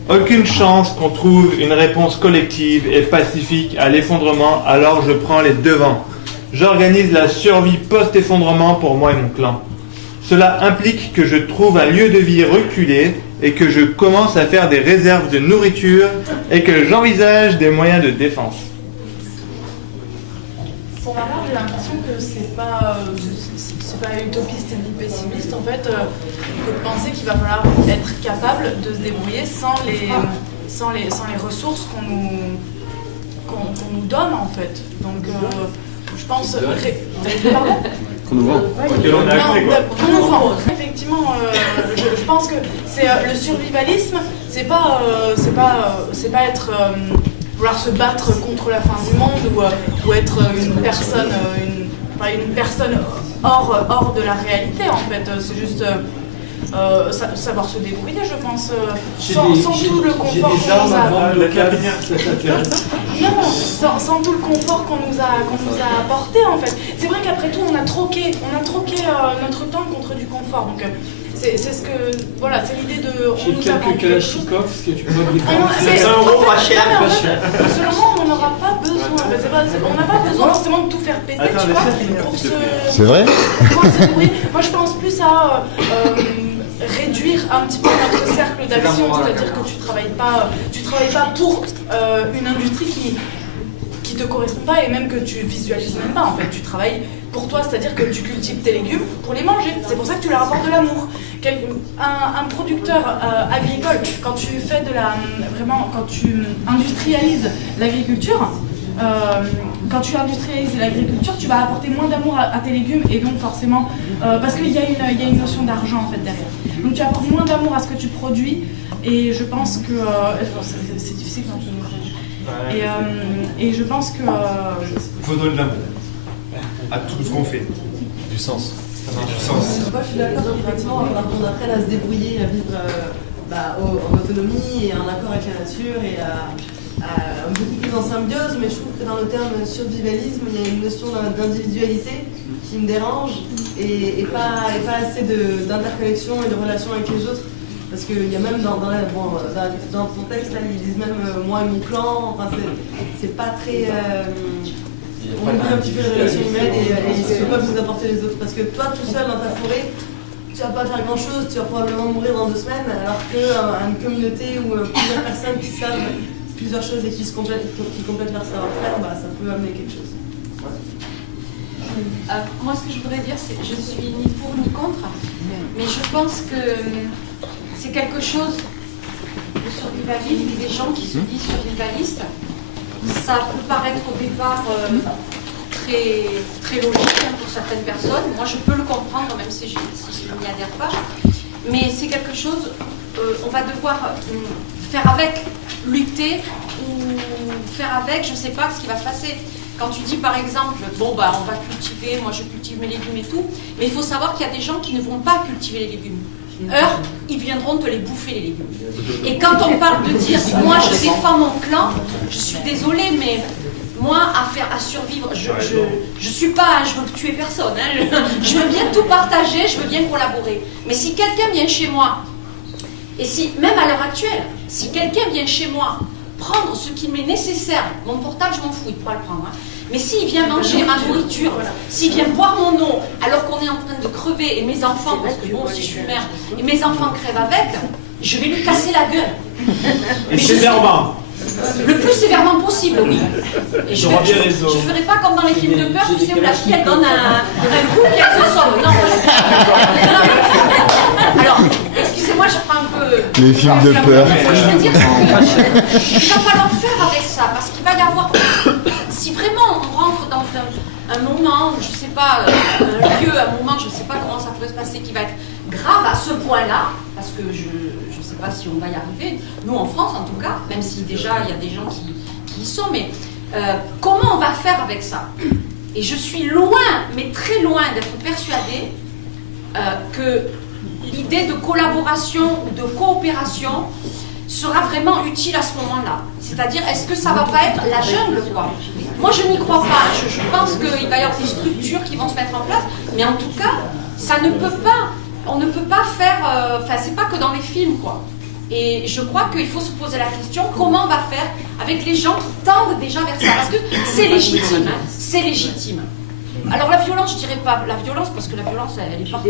Aucune chance qu'on trouve une réponse collective et pacifique à l'effondrement, alors je prends les devants. J'organise la survie post-effondrement pour moi et mon clan. Cela implique que je trouve un lieu de vie reculé et que je commence à faire des réserves de nourriture et que j'envisage des moyens de défense. Pour ma part, j'ai l'impression que c'est pas utopiste et ni pessimiste en fait, que de penser qu'il va falloir être capable de se débrouiller sans les ressources qu'on nous donne en fait. Donc je pense... Pardon ? Qu'on nous vend. Qu'on nous vend. Effectivement, je pense que c'est le survivalisme, c'est pas être vouloir se battre contre la fin du monde ou être une personne hors de la réalité en fait. C'est juste savoir se débrouiller, je pense, sans tout le confort qu'on nous a. Sans tout le confort qu'on nous a apporté en fait. C'est vrai qu'après tout on a troqué notre temps contre du confort. Donc c'est ce que voilà, c'est l'idée de. J'ai quelques Kalachnikov, ce que tu peux me dire. 700 € pas cher. Selon moi, on n'en aura pas besoin. On n'a pas besoin forcément de tout faire péter, tu vois, pour se. C'est vrai. Moi, je pense plus à réduire un petit peu notre cercle d'action, c'est-à-dire que tu travailles pas pour une industrie qui te correspond pas et même que tu visualises même pas en fait. Tu travailles pour toi, c'est-à-dire que tu cultives tes légumes pour les manger. C'est pour ça que tu leur apportes de l'amour. Un producteur agricole, quand tu fais quand tu industrialises l'agriculture, tu vas apporter moins d'amour à tes légumes et donc forcément, parce qu'il y a une notion d'argent en fait derrière. Donc tu apportes moins d'amour à ce que tu produis et je pense que c'est difficile quand tu nous et je pense que il faut donner de l'amour à tout ce qu'on fait. Du sens. Moi je suis d'accord qu'effectivement on apprenne à se débrouiller, à vivre en autonomie et en accord avec la nature et beaucoup plus en symbiose, mais je trouve que dans le terme survivalisme, il y a une notion d'individualité qui me dérange et pas assez d'interconnexion et de relation avec les autres. Parce qu'il y a même dans ton texte, là, ils disent même moi et mon clan, enfin, c'est pas très... on oublie un petit peu les relations humaines et ce que peuvent nous apporter les autres. Parce que toi, tout seul dans ta forêt, tu vas pas faire grand chose, tu vas probablement mourir dans 2 semaines, alors qu'une communauté ou plusieurs personnes qui savent plusieurs choses et qui complètent leur savoir-faire, ça peut amener quelque chose. Moi, ce que je voudrais dire, c'est que je suis ni pour ni contre, mais je pense que c'est quelque chose le survivalisme, des gens qui se disent survivalistes. Ça peut paraître au départ très, très logique pour certaines personnes. Moi, je peux le comprendre, même si je n'y adhère pas. Mais c'est quelque chose, on va devoir faire avec, lutter ou faire avec, je ne sais pas ce qui va se passer. Quand tu dis par exemple, bon bah on va cultiver, moi je cultive mes légumes et tout, mais il faut savoir qu'il y a des gens qui ne vont pas cultiver les légumes. Ils viendront te les bouffer les légumes. Et quand on parle de dire, moi je défends mon clan, je suis désolée, mais moi à survivre, je suis pas, je veux tuer personne, hein, je veux bien tout partager, je veux bien collaborer. Mais si quelqu'un vient chez moi, et si, même à l'heure actuelle, si quelqu'un vient chez moi prendre ce qui m'est nécessaire, mon portable je m'en fous, il pourra le prendre, hein. Mais s'il vient manger ma nourriture, s'il vient boire mon eau, alors qu'on est en train de crever, et mes enfants, parce que bon, si je suis mère, et mes enfants crèvent avec, je vais lui casser la gueule. Et sévèrement. Le plus sévèrement possible, oui. Et je ferai pas comme dans les films de peur, tu sais, où la fille elle donne un coup et elle se sauve. Non, alors, excusez-moi, je prends un peu. Les films de peur. Ce que je veux dire, c'est qu'il va falloir faire avec ça, parce qu'il va y avoir. Si vraiment on rentre dans un moment, je sais pas, un lieu, un moment, je sais pas comment ça peut se passer, qui va être grave à ce point-là, parce que je ne sais pas si on va y arriver, nous en France en tout cas, même si déjà il y a des gens qui y sont, mais comment on va faire avec ça? Et je suis loin, mais très loin d'être persuadée que l'idée de collaboration ou de coopération sera vraiment utile à ce moment-là. C'est-à-dire, est-ce que ça va pas être la jungle, quoi? Moi, je n'y crois pas. Je pense qu'il va y avoir des structures qui vont se mettre en place, mais en tout cas, ça ne peut pas. On ne peut pas faire. Enfin, c'est pas que dans les films, quoi. Et je crois qu'il faut se poser la question comment on va faire avec les gens qui tendent déjà vers ça, parce que c'est légitime. Hein, c'est légitime. Alors la violence, je dirais pas la violence, parce que la violence, elle est partout.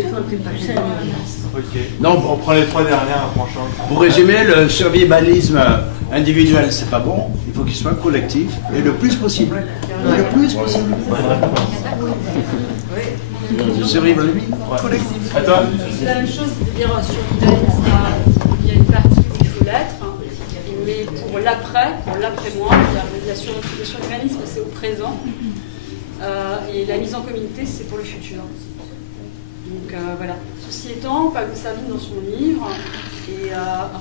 Ok. Non, on prend les 3 dernières, franchement. Pour résumer, le survivalisme individuel, c'est pas bon. Il faut qu'il soit collectif et le plus possible. Le plus possible. Le survivalisme collectif. À toi. C'est la même chose, c'est-à-dire survivalisme, il y a une partie où il faut l'être, mais pour l'après-moi, le survivalisme, c'est au présent. Et la mise en communauté, c'est pour le futur. Donc voilà. Ceci étant, Pablo Servigne, dans son livre,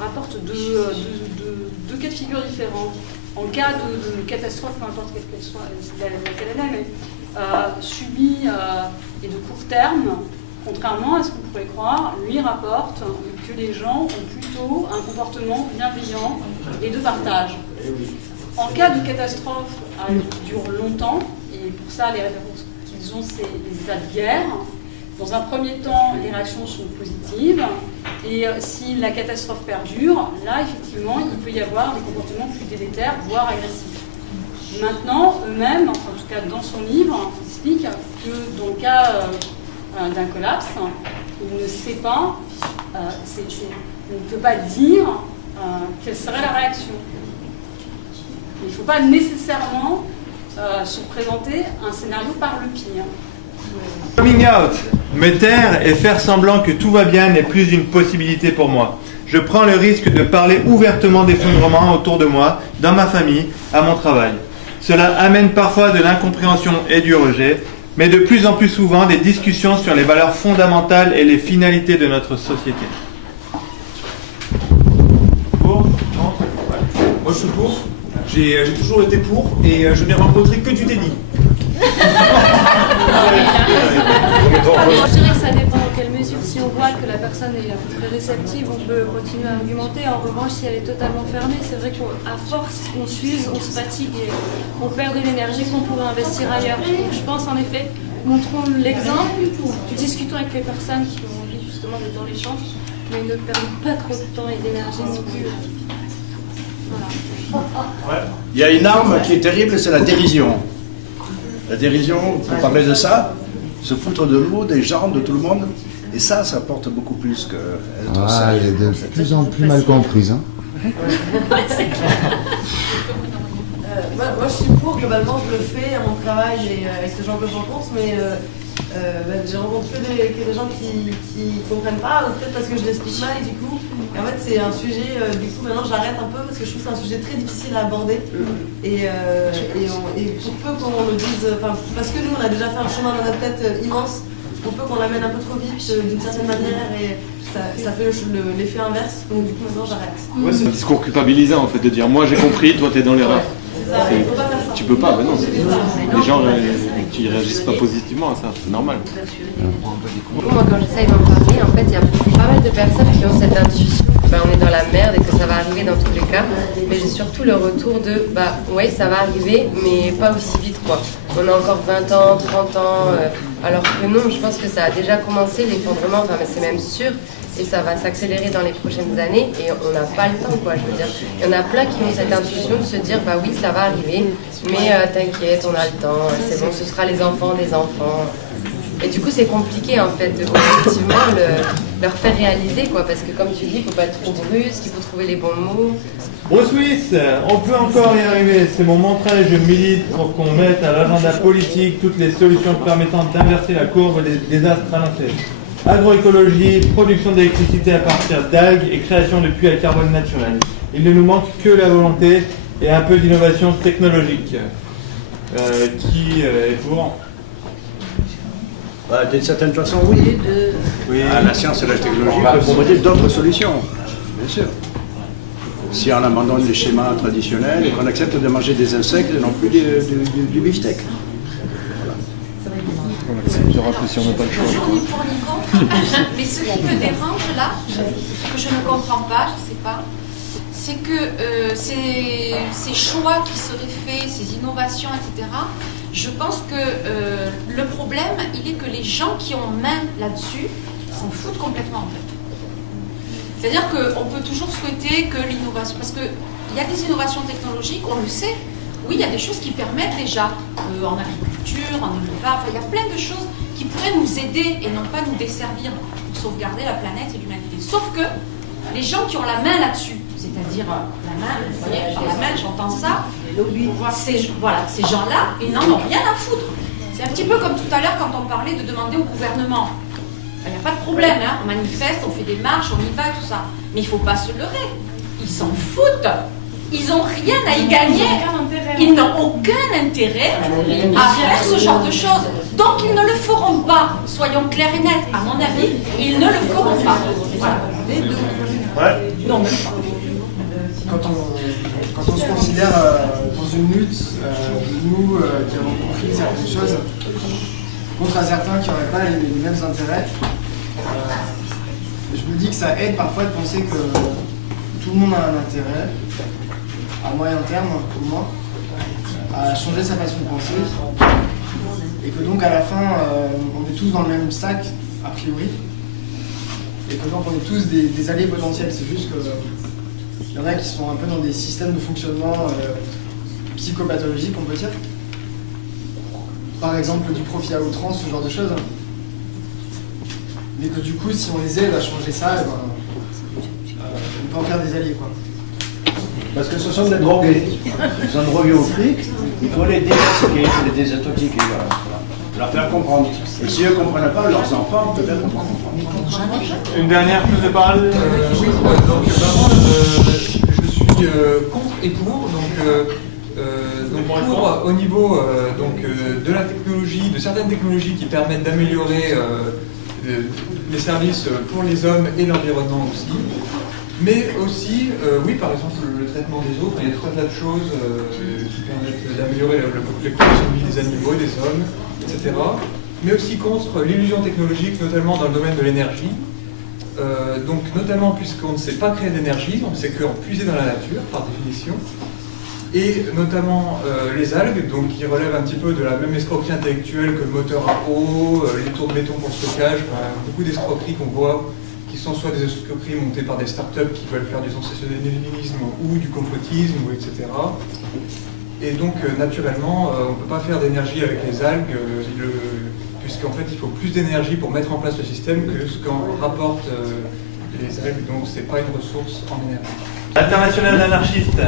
rapporte deux cas de figure différents. En cas de catastrophe, peu importe quelle soit laquelle elle est, mais subie et de court terme, contrairement à ce qu'on pourrait croire, lui rapporte que les gens ont plutôt un comportement bienveillant et de partage. En cas de catastrophe, elle dure longtemps. Et pour ça, les références qu'ils ont, c'est les états de guerre. Dans un premier temps, les réactions sont positives. Et si la catastrophe perdure, là, effectivement, il peut y avoir des comportements plus délétères, voire agressifs. Maintenant, eux-mêmes, enfin, en tout cas dans son livre, expliquent que dans le cas d'un collapse, il ne sait pas, il ne peut pas dire quelle serait la réaction. Il ne faut pas nécessairement se présenter un scénario par le pire. Coming out. Me taire et faire semblant que tout va bien n'est plus une possibilité pour moi. Je prends le risque de parler ouvertement d'effondrement autour de moi, dans ma famille, à mon travail. Cela amène parfois de l'incompréhension et du rejet, mais de plus en plus souvent des discussions sur les valeurs fondamentales et les finalités de notre société. Pour ? Moi je suis pour. J'ai toujours été pour et je n'ai rencontré que du déni. Je dirais que ça dépend dans quelle mesure. Si on voit que la personne est à peu près réceptive, on peut continuer à argumenter. En revanche, si elle est totalement fermée, c'est vrai qu'à force, on s'use, on se fatigue et on perd de l'énergie qu'on pourrait investir ailleurs. Donc, je pense en effet, montrons l'exemple, discutons avec les personnes qui ont envie justement d'être dans l'échange, mais ne perdons pas trop de temps et d'énergie non plus. Voilà. Il y a une arme qui est terrible, c'est la dérision. La dérision, pour parler de ça, se foutre de nous, des gens, de tout le monde. Et ça porte beaucoup plus que être sérieux. Elle est de plus en plus mal comprise. Hein. Moi, moi je suis pour, globalement je le fais à mon travail et avec les gens que je rencontre, mais je rencontre que des gens qui comprennent pas, ou peut-être parce que je l'explique mal et du coup, en fait c'est un sujet, du coup maintenant j'arrête un peu parce que je trouve que c'est un sujet très difficile à aborder et pour peu qu'on le dise, parce que nous on a déjà fait un chemin dans notre tête immense, pour peu qu'on l'amène un peu trop vite d'une certaine manière et ça fait l'effet inverse, donc du coup maintenant j'arrête. Ouais, c'est un discours culpabilisant en fait, de dire moi j'ai compris, toi t'es dans l'erreur. Tu peux pas, mais non. Les gens qui réagissent pas positivement à ça, c'est normal. Moi quand j'essaye d'en parler, en fait il y a pas mal de personnes qui ont cette intuition que on est dans la merde et que ça va arriver dans tous les cas, mais j'ai surtout le retour de ouais ça va arriver mais pas aussi vite quoi. On a encore 20 ans, 30 ans, alors que non, je pense que ça a déjà commencé l'effondrement, mais c'est même sûr. Et ça va s'accélérer dans les prochaines années et on n'a pas le temps quoi, je veux dire. Il y en a plein qui ont cette intuition de se dire oui ça va arriver, mais t'inquiète, on a le temps, c'est bon, ce sera les enfants des enfants. Et du coup c'est compliqué en fait de effectivement leur faire réaliser quoi, parce que comme tu dis, il ne faut pas être trop brusque, il faut trouver les bons mots. Bruce Willis, on peut encore y arriver, c'est mon mantra et je milite pour qu'on mette à l'agenda politique toutes les solutions permettant d'inverser la courbe des désastres annoncés. Agroécologie, production d'électricité à partir d'algues et création de puits à carbone naturel. Il ne nous manque que la volonté et un peu d'innovation technologique. Qui est pour? D'une certaine façon, oui. La science et la technologie peuvent proposer d'autres solutions, bien sûr. Si on abandonne les schémas traditionnels et qu'on accepte de manger des insectes et non plus du beefsteak. On acceptera si on n'a pas le choix. Ni pour ni contre. Mais ce qui me dérange là, ce que je ne comprends pas, je ne sais pas, c'est que ces choix qui seraient faits, ces innovations, etc., je pense que le problème, il est que les gens qui ont main là-dessus s'en foutent complètement en fait. C'est-à-dire qu'on peut toujours souhaiter que l'innovation, parce qu'il y a des innovations technologiques, on le sait. Oui, il y a des choses qui permettent déjà, en agriculture, en élevage, il y a plein de choses qui pourraient nous aider et non pas nous desservir pour sauvegarder la planète et l'humanité. Sauf que les gens qui ont la main là-dessus, c'est-à-dire la main, vous voyez, par la main, j'entends ça, ces gens-là, ils n'en ont rien à foutre. C'est un petit peu comme tout à l'heure quand on parlait de demander au gouvernement. Il n'y a pas de problème, hein, on manifeste, on fait des marches, on y va, tout ça. Mais il ne faut pas se leurrer. Ils s'en foutent. Ils n'ont rien à y gagner. Ils n'ont aucun intérêt à faire ce genre de choses. Donc ils ne le feront pas. Soyons clairs et nets. À mon avis, ils ne le feront pas. Voilà. Non, même pas. Quand on se considère dans une lutte, nous qui avons compris certaines choses, contre à certains qui n'auraient pas les mêmes intérêts, je me dis que ça aide parfois de penser que tout le monde a un intérêt, à moyen terme au moins, à changer sa façon de penser, et que donc à la fin on est tous dans le même sac a priori, et que donc on est tous des alliés potentiels. C'est juste que il y en a qui sont un peu dans des systèmes de fonctionnement psychopathologiques, on peut dire. Par exemple du profit à outrance, ce genre de choses. Mais que du coup, si on les aide à changer ça, on peut en faire des alliés, quoi. Parce que ce sont des drogués. Ils sont drogués au fric, il faut les désintoxiquer, il faut les désintoxiquer, voilà. Leur faire comprendre. Et si eux ne comprennent pas, leurs enfants, peut-être comprendre. Une dernière chose de parole. Oui, donc je suis contre et pour. Donc pour, au niveau de la technologie, de certaines technologies qui permettent d'améliorer les services pour les hommes et l'environnement aussi. Mais aussi, oui, par exemple, le traitement des eaux, il y a tout un tas de choses qui permettent d'améliorer les conditions de vie des animaux, des hommes, etc. Mais aussi contre l'illusion technologique, notamment dans le domaine de l'énergie. Donc notamment puisqu'on ne sait pas créer d'énergie, on ne sait qu'en puiser dans la nature, par définition. Et notamment les algues, donc qui relèvent un petit peu de la même escroquerie intellectuelle que le moteur à eau, les tours de béton pour le stockage, beaucoup d'escroqueries qu'on voit, qui sont soit des escroqueries montées par des startups qui veulent faire du sensationnalisme ou du complotisme, etc. Et donc naturellement, on ne peut pas faire d'énergie avec les algues, puisqu'en fait il faut plus d'énergie pour mettre en place le système que ce qu'en rapportent les algues, donc c'est pas une ressource en énergie. International anarchiste.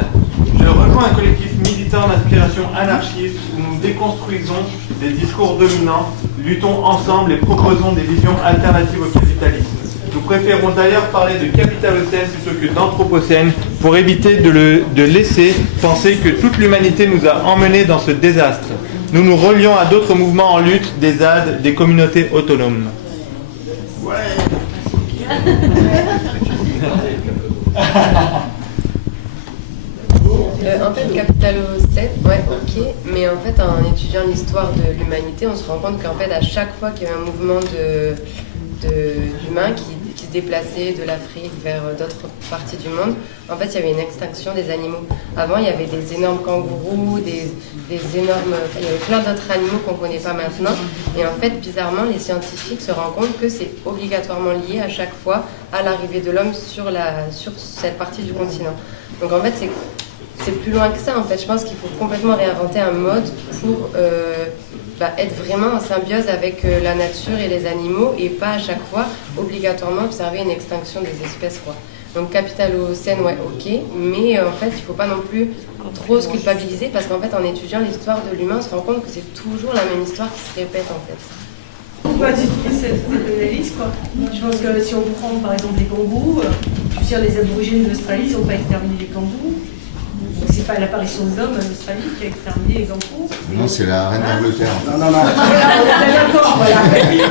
Je rejoins un collectif militant d'inspiration anarchiste où nous déconstruisons des discours dominants, luttons ensemble et proposons des visions alternatives au capitalisme. Nous préférons d'ailleurs parler de capitalocène plutôt que d'anthropocène pour éviter de laisser penser que toute l'humanité nous a emmenés dans ce désastre. Nous nous relions à d'autres mouvements en lutte, des ZAD, des communautés autonomes. Ouais. En fait, capitalocène, ouais, ok, mais en fait, en étudiant l'histoire de l'humanité, on se rend compte qu'en fait, à chaque fois qu'il y a eu un mouvement d'humains qui se déplaçaient de l'Afrique vers d'autres parties du monde, en fait, il y avait une extinction des animaux. Avant, il y avait des énormes kangourous, des énormes... il y avait plein d'autres animaux qu'on ne connaît pas maintenant. Et en fait, bizarrement, les scientifiques se rendent compte que c'est obligatoirement lié à chaque fois à l'arrivée de l'homme sur cette partie du continent. Donc en fait, c'est plus loin que ça. En fait, je pense qu'il faut complètement réinventer un mode pour être vraiment en symbiose avec la nature et les animaux et pas à chaque fois obligatoirement observer une extinction des espèces, quoi. Donc capitalocène, ouais, ok, mais en fait, il ne faut pas non plus trop se culpabiliser parce qu'en fait, en étudiant l'histoire de l'humain, on se rend compte que c'est toujours la même histoire qui se répète, en fait. Pourquoi c'est pénaliste, quoi. Je pense que si on prend par exemple les kangourous, je veux dire, les aborigènes d'Australie n'ont pas exterminé les kangourous. Donc c'est pas l'apparition de l'homme en Australie qui a exterminé les kangourous. Non, c'est la reine d'Angleterre. Non. On est bien d'accord, voilà.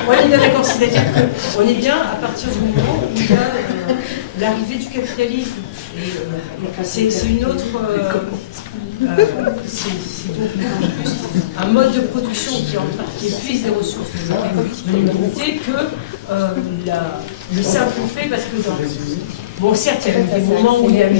On est bien d'accord, c'est-à-dire qu'on est bien à partir du moment où il y a l'arrivée du capitalisme. C'est une autre... c'est donc plus un mode de production qui épuise les ressources de l'humanité que le simple fait, parce que bon, certes, il y a eu des moments où il y a eu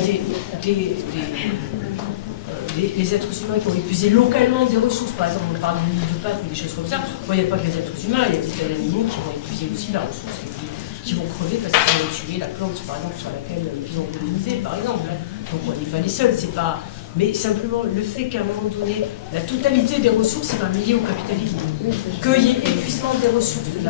les êtres humains qui ont épuisé localement des ressources, par exemple on parle de l'huile de pâte ou des choses comme ça. Bon, il n'y a pas que les êtres humains, il y a des animaux qui vont épuiser aussi la ressource, qui vont crever parce qu'ils vont tuer la plante par exemple sur laquelle ils ont colonisé par exemple. Donc on n'est pas les seuls, c'est pas... Mais simplement le fait qu'à un moment donné, la totalité des ressources est liée au capitalisme. Qu'il y ait épuisement des ressources de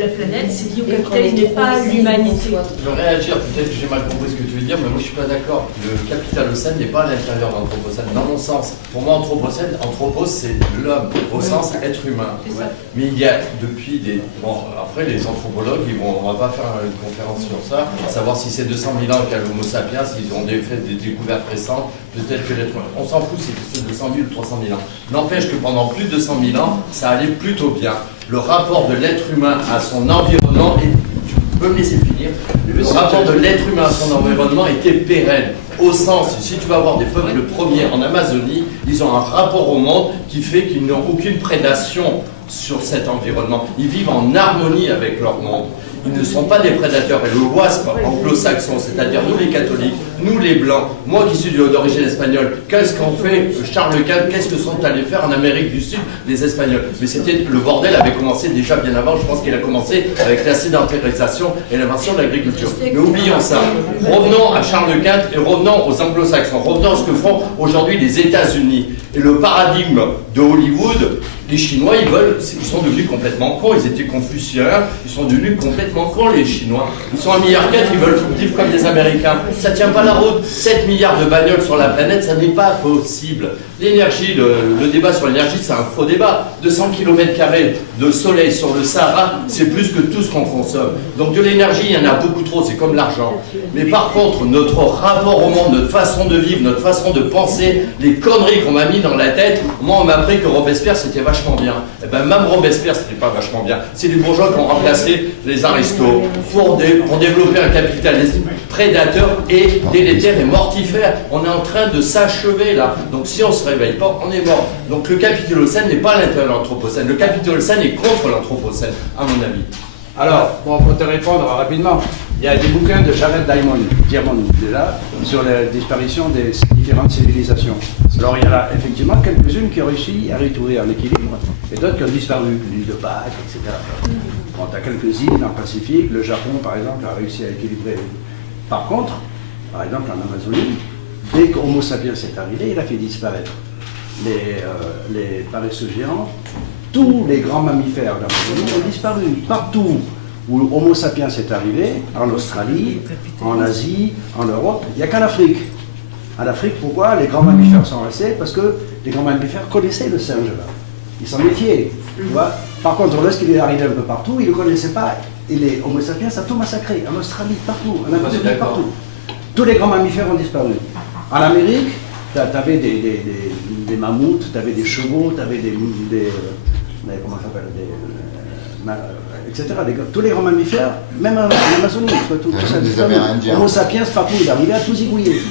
la planète, c'est lié au capitalisme et pas à l'humanité. Je veux réagir, peut-être que j'ai mal compris ce que tu veux dire, mais moi je suis pas d'accord. Le capitalocène n'est pas à l'intérieur de l'anthropocène. Dans mon sens, pour moi, anthropos c'est l'homme, au sens être humain. Mais il y a depuis des... Bon, après les anthropologues, on va pas faire une conférence sur ça, savoir si c'est 200 000 ans qu'il y a l'homo sapiens, s'ils ont fait des découvertes récentes, peut-être que l'être humain. On s'en fout si c'est 200 000 ou 300 000 ans. N'empêche que pendant plus de 200 000 ans, ça allait plutôt bien. Le rapport de l'être humain à son environnement, et tu peux me laisser finir, le rapport de l'être humain à son environnement était pérenne. Au sens, si tu vas voir des peuples premiers en Amazonie, ils ont un rapport au monde qui fait qu'ils n'ont aucune prédation sur cet environnement. Ils vivent en harmonie avec leur monde. Ils ne sont pas des prédateurs. Et le WASP anglo-saxon, c'est-à-dire nous les catholiques, nous les blancs, moi qui suis d'origine espagnole, qu'est-ce qu'ont fait Charles Quint, qu'est-ce que sont allés faire en Amérique du Sud les Espagnols? Mais c'était, le bordel avait commencé déjà bien avant, je pense qu'il a commencé avec la sédentarisation et l'invention de l'agriculture. Mais oublions ça. Revenons à Charles Quint et revenons aux anglo-saxons, revenons à ce que font aujourd'hui les États-Unis. Et le paradigme de Hollywood, les Chinois, ils sont devenus complètement cons, ils étaient confuciens, ils sont devenus complètement cons les Chinois. Ils sont 1,4 milliard, ils veulent vivre comme des Américains. Ça tient pas la route. 7 milliards de bagnoles sur la planète, ça n'est pas possible. L'énergie, le débat sur l'énergie, c'est un faux débat. 200 km² de soleil sur le Sahara, c'est plus que tout ce qu'on consomme. Donc de l'énergie, il y en a beaucoup trop, c'est comme l'argent. Mais par contre, notre rapport au monde, notre façon de vivre, notre façon de penser, les conneries qu'on m'a mis dans la tête, moi on m'a appris que Robespierre c'était vachement bien. Et ben même Robespierre c'était pas vachement bien. C'est les bourgeois qui ont remplacé les aristos pour développer un capitalisme prédateur et délétère et mortifère. On est en train de s'achever là. Donc si on se réveille pas, on est mort. Donc le capitolocène n'est pas à l'intérieur de l'anthropocène. Le capitolocène est contre l'anthropocène, à mon avis. Alors, bon, pour te répondre rapidement, il y a des bouquins de Jared Diamond déjà, sur la disparition des différentes civilisations. Alors il y en a effectivement quelques-unes qui ont réussi à retrouver un équilibre, et d'autres qui ont disparu, l'île de Pâques, etc. Bon, tu as quelques îles dans le Pacifique, le Japon par exemple a réussi à équilibrer. Par contre, par exemple en Amazonie, dès qu'Homo sapiens est arrivé, il a fait disparaître les paresseux géants. Tous les grands mammifères d'Amazonie ont disparu, partout. où Homo sapiens est arrivé, en Australie, en Asie, en Europe, il n'y a qu'en Afrique. En Afrique, pourquoi les grands mammifères sont restés? Parce que les grands mammifères connaissaient le singe là. Ils s'en méfiaient. Tu vois. Par contre, lorsqu'il est arrivé un peu partout, ils ne le connaissaient pas. Et les Homo sapiens, ça a tout massacré. En Australie, partout, en Afrique, partout. Tous les grands mammifères ont disparu. En Amérique, tu avais des mammouths, tu avais des chevaux, tu avais comment ça s'appelle, etc. Tous les grands mammifères, même en Amazonie, tout ça. Les Amérindiens. Homo sapiens, partout, il arrivait à tout zigouiller.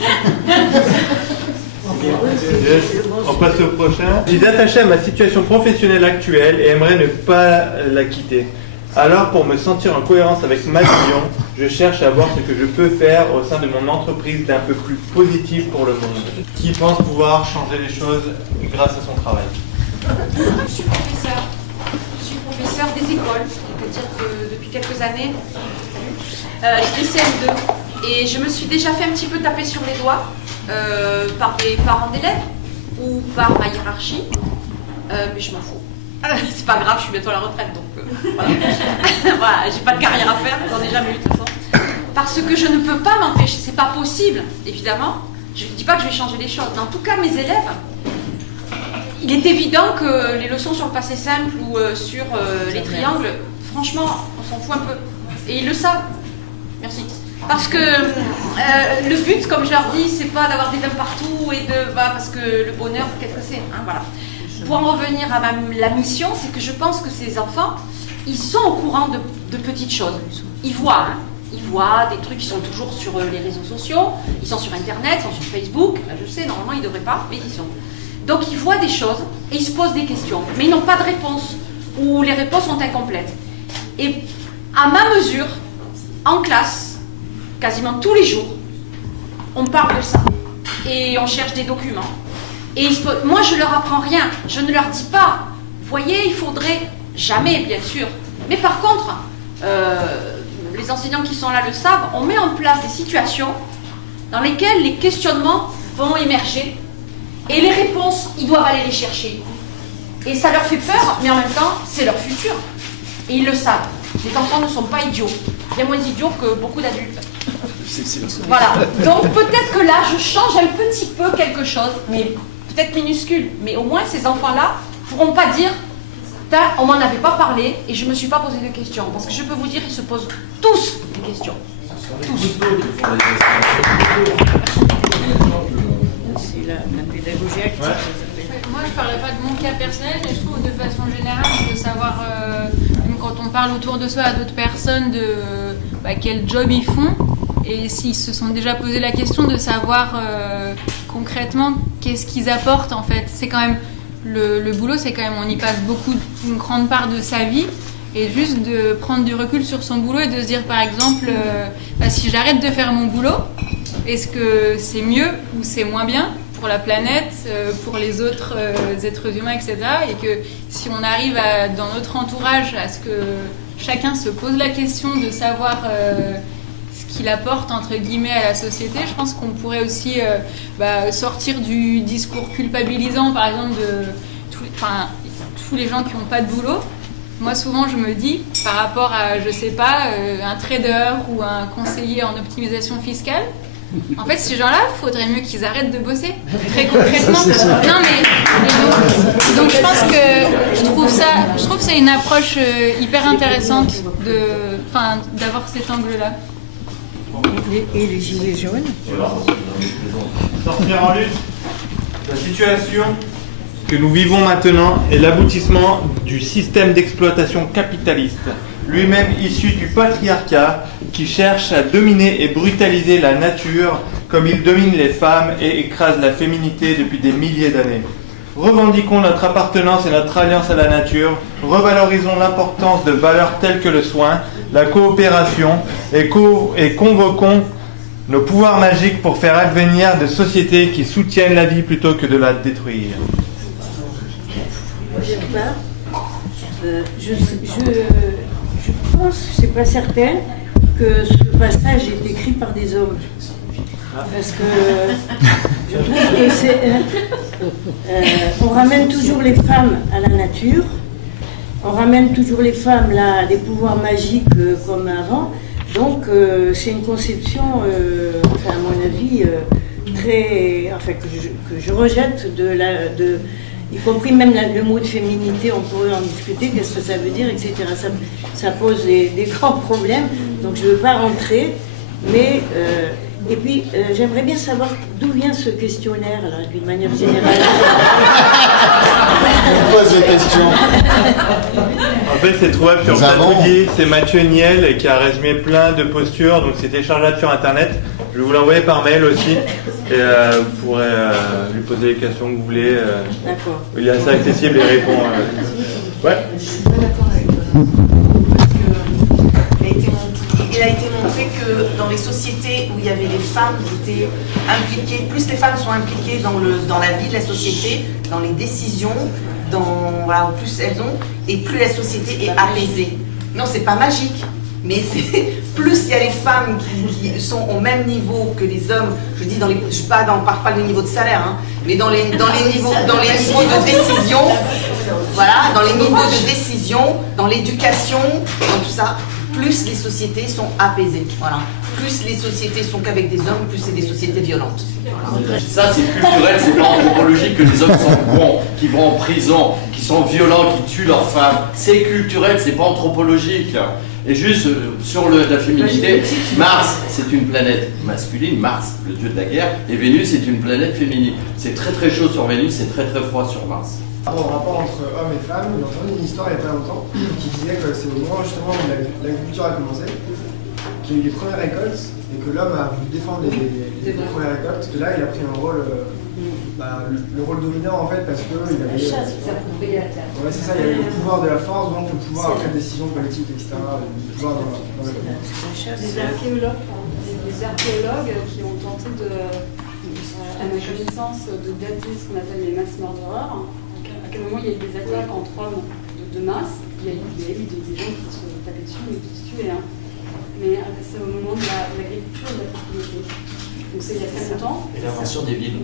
On passe au prochain. Je suis attaché à ma situation professionnelle actuelle et aimerais ne pas la quitter. Alors, pour me sentir en cohérence avec ma vision, je cherche à voir ce que je peux faire au sein de mon entreprise d'un peu plus positif pour le monde. Qui pense pouvoir changer les choses grâce à son travail? Je suis professeur. Je suis professeur des écoles. On peut dire que depuis quelques années, je fais CM2 et je me suis déjà fait un petit peu taper sur les doigts par des parents d'élèves ou par ma hiérarchie, mais je m'en fous. C'est pas grave, je suis bientôt à la retraite, donc voilà. Voilà, j'ai pas de carrière à faire, j'en ai jamais eu de toute façon. Parce que je ne peux pas m'empêcher, c'est pas possible, évidemment. Je ne dis pas que je vais changer les choses, mais en tout cas, mes élèves, il est évident que les leçons sur le passé simple ou sur les triangles, franchement, on s'en fout un peu. Et ils le savent. Merci. Parce que le but, comme je leur dis, c'est pas d'avoir des dames partout et de. Bah, parce que le bonheur, qu'est-ce que c'est, hein, voilà. Pour en revenir à la mission, c'est que je pense que ces enfants, ils sont au courant de petites choses. Ils voient, hein. Ils voient des trucs qui sont toujours sur les réseaux sociaux, ils sont sur Internet, ils sont sur Facebook. Je sais, normalement, ils ne devraient pas, mais ils y sont. Donc, ils voient des choses et ils se posent des questions, mais ils n'ont pas de réponse, ou les réponses sont incomplètes. Et à ma mesure, en classe, quasiment tous les jours, on parle de ça. Et on cherche des documents. Et moi, je leur apprends rien. Je ne leur dis pas, voyez, il faudrait jamais, bien sûr. Mais par contre, les enseignants qui sont là le savent, on met en place des situations dans lesquelles les questionnements vont émerger et les réponses, ils doivent aller les chercher. Et ça leur fait peur, mais en même temps, c'est leur futur. Et ils le savent. Les enfants ne sont pas idiots. Bien moins idiots que beaucoup d'adultes. Voilà. Donc peut-être que là, je change un petit peu quelque chose, mais peut-être minuscule. Mais au moins, ces enfants-là ne pourront pas dire « on m'en avait pas parlé et je ne me suis pas posé de questions ». Parce que je peux vous dire, ils se posent tous des questions. Tous. C'est la pédagogie active. Ouais. Moi, je ne parlerai pas de mon cas personnel, mais je trouve de façon générale, de savoir, même quand on parle autour de soi à d'autres personnes, de quel job ils font, et s'ils se sont déjà posé la question de savoir concrètement qu'est-ce qu'ils apportent en fait. C'est quand même, le boulot, c'est quand même, on y passe une grande part de sa vie, et juste de prendre du recul sur son boulot et de se dire par exemple, si j'arrête de faire mon boulot, est-ce que c'est mieux ou c'est moins bien pour la planète, pour les autres êtres humains, etc. Et que si on arrive dans notre entourage à ce que chacun se pose la question de savoir ce qu'il apporte entre guillemets à la société, je pense qu'on pourrait aussi sortir du discours culpabilisant, par exemple, de tous les gens qui n'ont pas de boulot. Moi, souvent, je me dis, par rapport à, je sais pas, un trader ou un conseiller en optimisation fiscale, en fait, ces gens-là, il faudrait mieux qu'ils arrêtent de bosser, très concrètement. Non, mais donc je pense que je trouve que c'est une approche hyper intéressante d'avoir cet angle-là. Et les gilets jaunes. Sortir en lutte. La situation que nous vivons maintenant est l'aboutissement du système d'exploitation capitaliste, lui-même issu du patriarcat, qui cherche à dominer et brutaliser la nature comme il domine les femmes et écrase la féminité depuis des milliers d'années. Revendiquons notre appartenance et notre alliance à la nature, revalorisons l'importance de valeurs telles que le soin, la coopération et convoquons nos pouvoirs magiques pour faire advenir de sociétés qui soutiennent la vie plutôt que de la détruire. Je pense, c'est pas certain, que ce passage est écrit par des hommes. Parce que je trouve que c'est. On ramène toujours les femmes à la nature on ramène toujours les femmes là, à des pouvoirs magiques comme avant. Donc c'est une conception, à mon avis, que je rejette, y compris même le mot de féminité, on pourrait en discuter, qu'est-ce que ça veut dire, etc. Ça pose des grands problèmes, donc je ne veux pas rentrer, mais... et puis, j'aimerais bien savoir d'où vient ce questionnaire, là, d'une manière générale. On pose des questions. En fait, c'est trouvable sur Tatoudi, c'est Mathieu Niel qui a résumé plein de postures, donc c'est téléchargeable sur Internet. Je vais vous l'envoyer par mail aussi, et vous pourrez lui poser les questions que vous voulez. D'accord. Il est assez accessible et il répond. Ouais. Je suis pas d'accord avec toi. Il a été montré que dans les sociétés où il y avait des femmes qui étaient impliquées, plus les femmes sont impliquées dans la vie de la société, dans les décisions, plus elles ont, et plus la société est apaisée. Non, c'est pas magique, mais c'est plus il y a les femmes qui sont au même niveau que les hommes. Je dis je parle pas du niveau de salaire, hein, mais dans les niveaux de décision. Voilà, dans les niveaux de décision, dans l'éducation, dans tout ça. Plus les sociétés sont apaisées. Voilà. Plus les sociétés sont qu'avec des hommes, plus c'est des sociétés violentes. Voilà. Ça, c'est culturel, c'est pas anthropologique que les hommes sont bons, qui vont en prison, qui sont violents, qui tuent leurs femmes. C'est culturel, c'est pas anthropologique. Et juste sur la féminité, Mars, c'est une planète masculine, Mars, le dieu de la guerre, et Vénus, c'est une planète féminine. C'est très très chaud sur Vénus, c'est très très froid sur Mars. Au rapport entre hommes et femmes, j'ai entendu une histoire il n'y a pas longtemps qui disait que c'est au moment justement où l'agriculture a commencé, qu'il y a eu les premières récoltes et que l'homme a voulu défendre les premières récoltes, et là il a pris un rôle, le rôle dominant en fait parce qu'il avait... La chasse, c'est approprié à terre. Ouais, c'est ça, il y avait le pouvoir de la force, donc le pouvoir après décision politique, etc. Le pouvoir dans la chasse. Des archéologues qui ont tenté à ma connaissance, de dater ce qu'on appelle les mass murderers. À quel moment il y a eu des attaques entre hommes de masse, il y a eu des gens qui se tapaient dessus et qui se tuaient. Hein. Mais c'est au moment de l'agriculture et de la propriété. Donc c'est il y a très longtemps. Et l'invention des villes.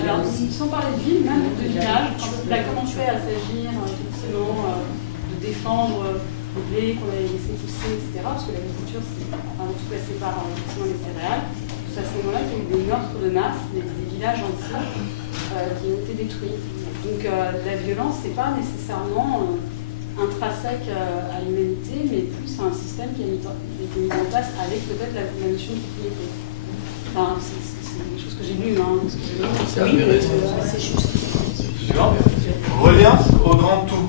Alors, sans parler de villes, même de villages, quand il a commencé à s'agir effectivement de défendre le blé qu'on avait laissé pousser, etc. Parce que l'agriculture, c'est avant tout passé par les céréales. C'est à ce moment-là qu'il y a eu des meurtres de masse, des villages entiers qui ont été détruits. Donc la violence, c'est pas nécessairement intrinsèque à l'humanité, mais plus à un système qui a été mis en place avec peut-être la notion de propriété. Enfin, c'est des choses que j'ai lues. Hein, c'est juste. Suivant. Reliance au grand tout.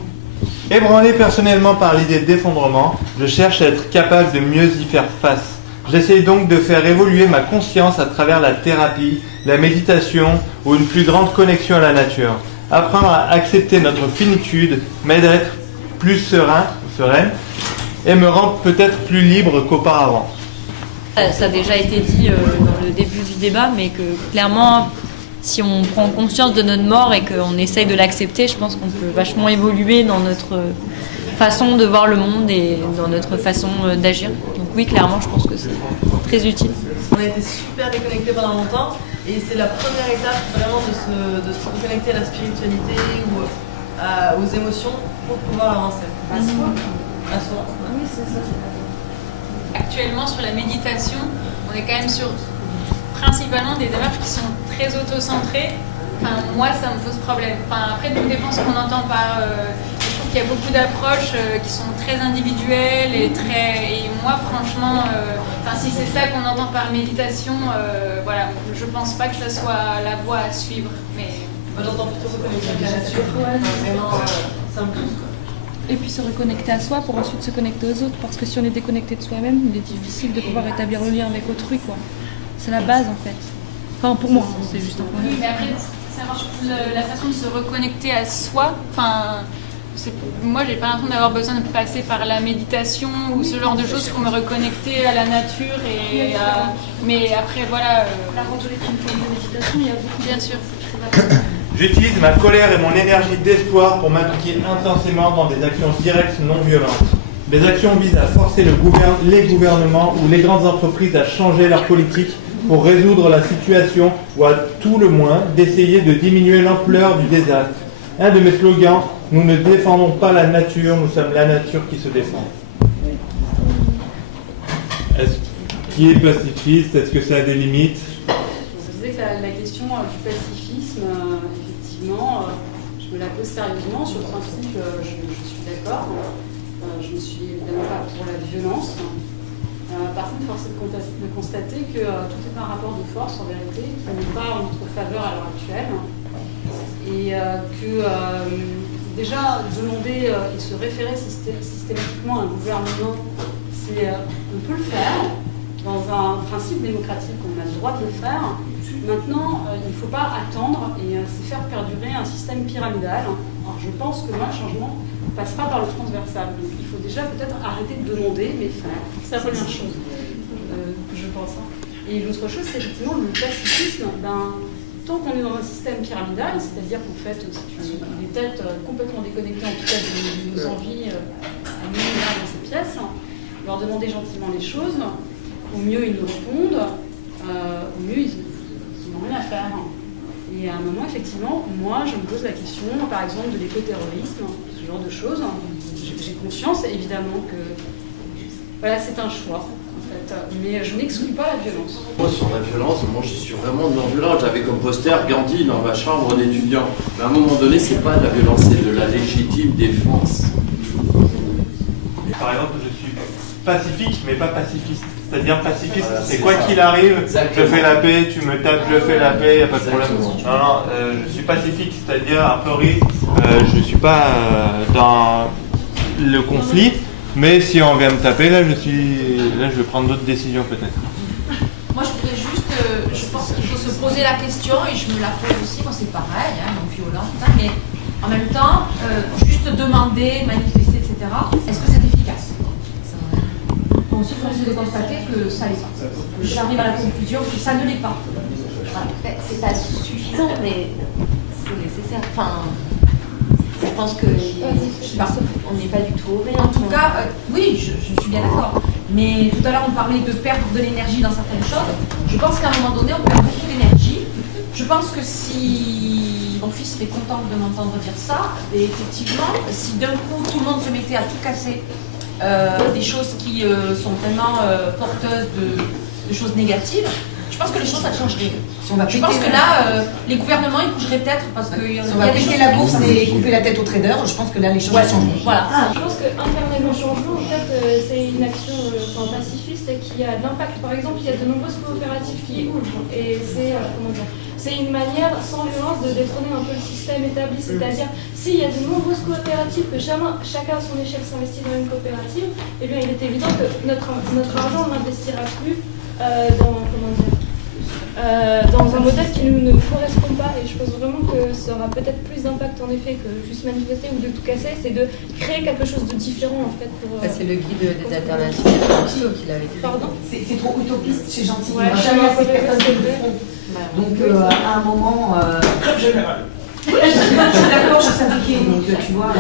Ébranlé personnellement par l'idée d'effondrement, je cherche à être capable de mieux y faire face. J'essaie donc de faire évoluer ma conscience à travers la thérapie, la méditation ou une plus grande connexion à la nature. Apprendre à accepter notre finitude m'aide à être plus sereine et me rend peut-être plus libre qu'auparavant. Ça a déjà été dit dans le début du débat, mais que clairement, si on prend conscience de notre mort et qu'on essaye de l'accepter, je pense qu'on peut vachement évoluer dans notre façon de voir le monde et dans notre façon d'agir. Donc oui, clairement, je pense que c'est très utile. On a été super déconnectés pendant longtemps et c'est la première étape vraiment de se reconnecter à la spiritualité ou aux émotions pour pouvoir avancer. À soi. À soi. Oui, c'est ça. Actuellement, sur la méditation, on est quand même sur principalement des démarches qui sont très auto-centrées. Enfin, moi, ça me pose problème. Enfin, après, tout dépend ce qu'on entend par... je trouve qu'il y a beaucoup d'approches qui sont très individuelles et moi, franchement, si c'est ça qu'on entend par méditation, voilà, je pense pas que ça soit la voie à suivre. Mais moi, j'entends plutôt reconnecter à la nature. Vraiment, c'est un plus, quoi. Et puis se reconnecter à soi pour ensuite se connecter aux autres. Parce que si on est déconnecté de soi-même, il est difficile de pouvoir établir le lien avec autrui, quoi. C'est la base, en fait. Enfin, pour moi, c'est juste un point de vue. Mais après, ça marche la façon de se reconnecter à soi. Enfin, moi, j'ai pas l'impression d'avoir besoin de passer par la méditation ou ce genre de choses pour me reconnecter à la nature mais après, voilà. La randonnée est une forme de méditation, il y a beaucoup. Bien sûr. J'utilise ma colère et mon énergie d'espoir pour m'impliquer intensément dans des actions directes non violentes. Des actions visent à forcer les gouvernements ou les grandes entreprises à changer leur politique pour résoudre la situation ou à tout le moins d'essayer de diminuer l'ampleur du désastre. Un de mes slogans Nous ne défendons pas la nature, nous sommes la nature qui se défend. Qui est pacifiste? Est-ce que ça a des limites? Je disais que la question du pacifisme, effectivement, je me la pose sérieusement. Sur le principe, je suis d'accord. Je ne suis évidemment pas pour la violence. Par contre, force est de constater que tout est un rapport de force, en vérité, qui n'est pas en notre faveur à l'heure actuelle. Et que déjà, demander et se référer systématiquement à un gouvernement, on peut le faire dans un principe démocratique, on a le droit de le faire. Maintenant, il ne faut pas attendre et c'est faire perdurer un système pyramidal. Alors, je pense que moi, le changement ne passe pas par le transversal. Donc, il faut déjà peut-être arrêter de demander, mais faire. C'est la première chose que je pense. Et l'autre chose, c'est effectivement le pacifisme. Tant qu'on est dans un système pyramidal, c'est-à-dire qu'en fait, c'est des têtes complètement déconnectées, en tout cas de nos envies à nous, là, dans ces pièces, leur demander gentiment les choses, au mieux ils nous répondent, au mieux ils n'ont rien à faire. Et à un moment, effectivement, moi, je me pose la question, par exemple, de l'écoterrorisme, ce genre de choses. J'ai conscience, évidemment, que voilà, c'est un choix. Mais je n'exclus pas la violence. Moi, sur la violence, moi je suis vraiment non-violent. J'avais comme poster Gandhi dans ma chambre d'étudiant. Mais à un moment donné, c'est pas de la violence, c'est de la légitime défense. Par exemple, je suis pacifique, mais pas pacifiste. C'est-à-dire pacifiste, c'est quoi qu'il arrive, je fais la paix, tu me tapes, je fais la paix, il n'y a pas de problème. Non, je suis pacifique, c'est-à-dire, a priori, je ne suis pas dans le conflit. Mais si on vient me taper, là, je vais prendre d'autres décisions peut-être. Moi, je voudrais juste, je pense qu'il faut se poser la question, et je me la pose aussi, moi c'est pareil, non violent, mais en même temps, juste demander, manifester, etc., est-ce que c'est efficace? Bon, aussi, force est de constater que ça l'est pas. J'arrive à la conclusion que ça ne l'est pas. Voilà. C'est pas suffisant, mais c'est nécessaire. Enfin, je pense que on n'est pas du tout au rien. En tout cas, oui, je suis bien d'accord. Mais tout à l'heure, on parlait de perdre de l'énergie dans certaines choses. Je pense qu'à un moment donné, on perd beaucoup d'énergie. Je pense que si mon fils serait content de m'entendre dire ça, et effectivement, si d'un coup tout le monde se mettait à tout casser, des choses qui sont vraiment porteuses de choses négatives, je pense que les choses, ça changerait. Je pense que là, les gouvernements, ils bougeraient peut-être parce que... Si on va péter la bourse et couper la tête aux traders, je pense que là, les choses changent. Voilà. Je pense qu'incarner le changement, en fait, c'est une action pacifiste et qui a de l'impact. Par exemple, il y a de nombreuses coopératives qui ouvrent. Et c'est une manière, sans violence, de détrôner un peu le système établi. C'est-à-dire, s'il y a de nombreuses coopératives, que chacun à son échelle s'investit dans une coopérative, eh bien, il est évident que notre argent, on n'investira plus dans un modèle qui ne nous correspond pas. Et je pense vraiment que ça aura peut-être plus d'impact en effet que juste manifester ou de tout casser, c'est de créer quelque chose de différent en fait. C'est le guide des alternatives qui l'avait écrit. Pardon? C'est trop utopiste, c'est gentil. Ouais, Jamais ces personnes qui le font. Donc à un moment... Je suis d'accord, je suis syndiquée, donc tu vois...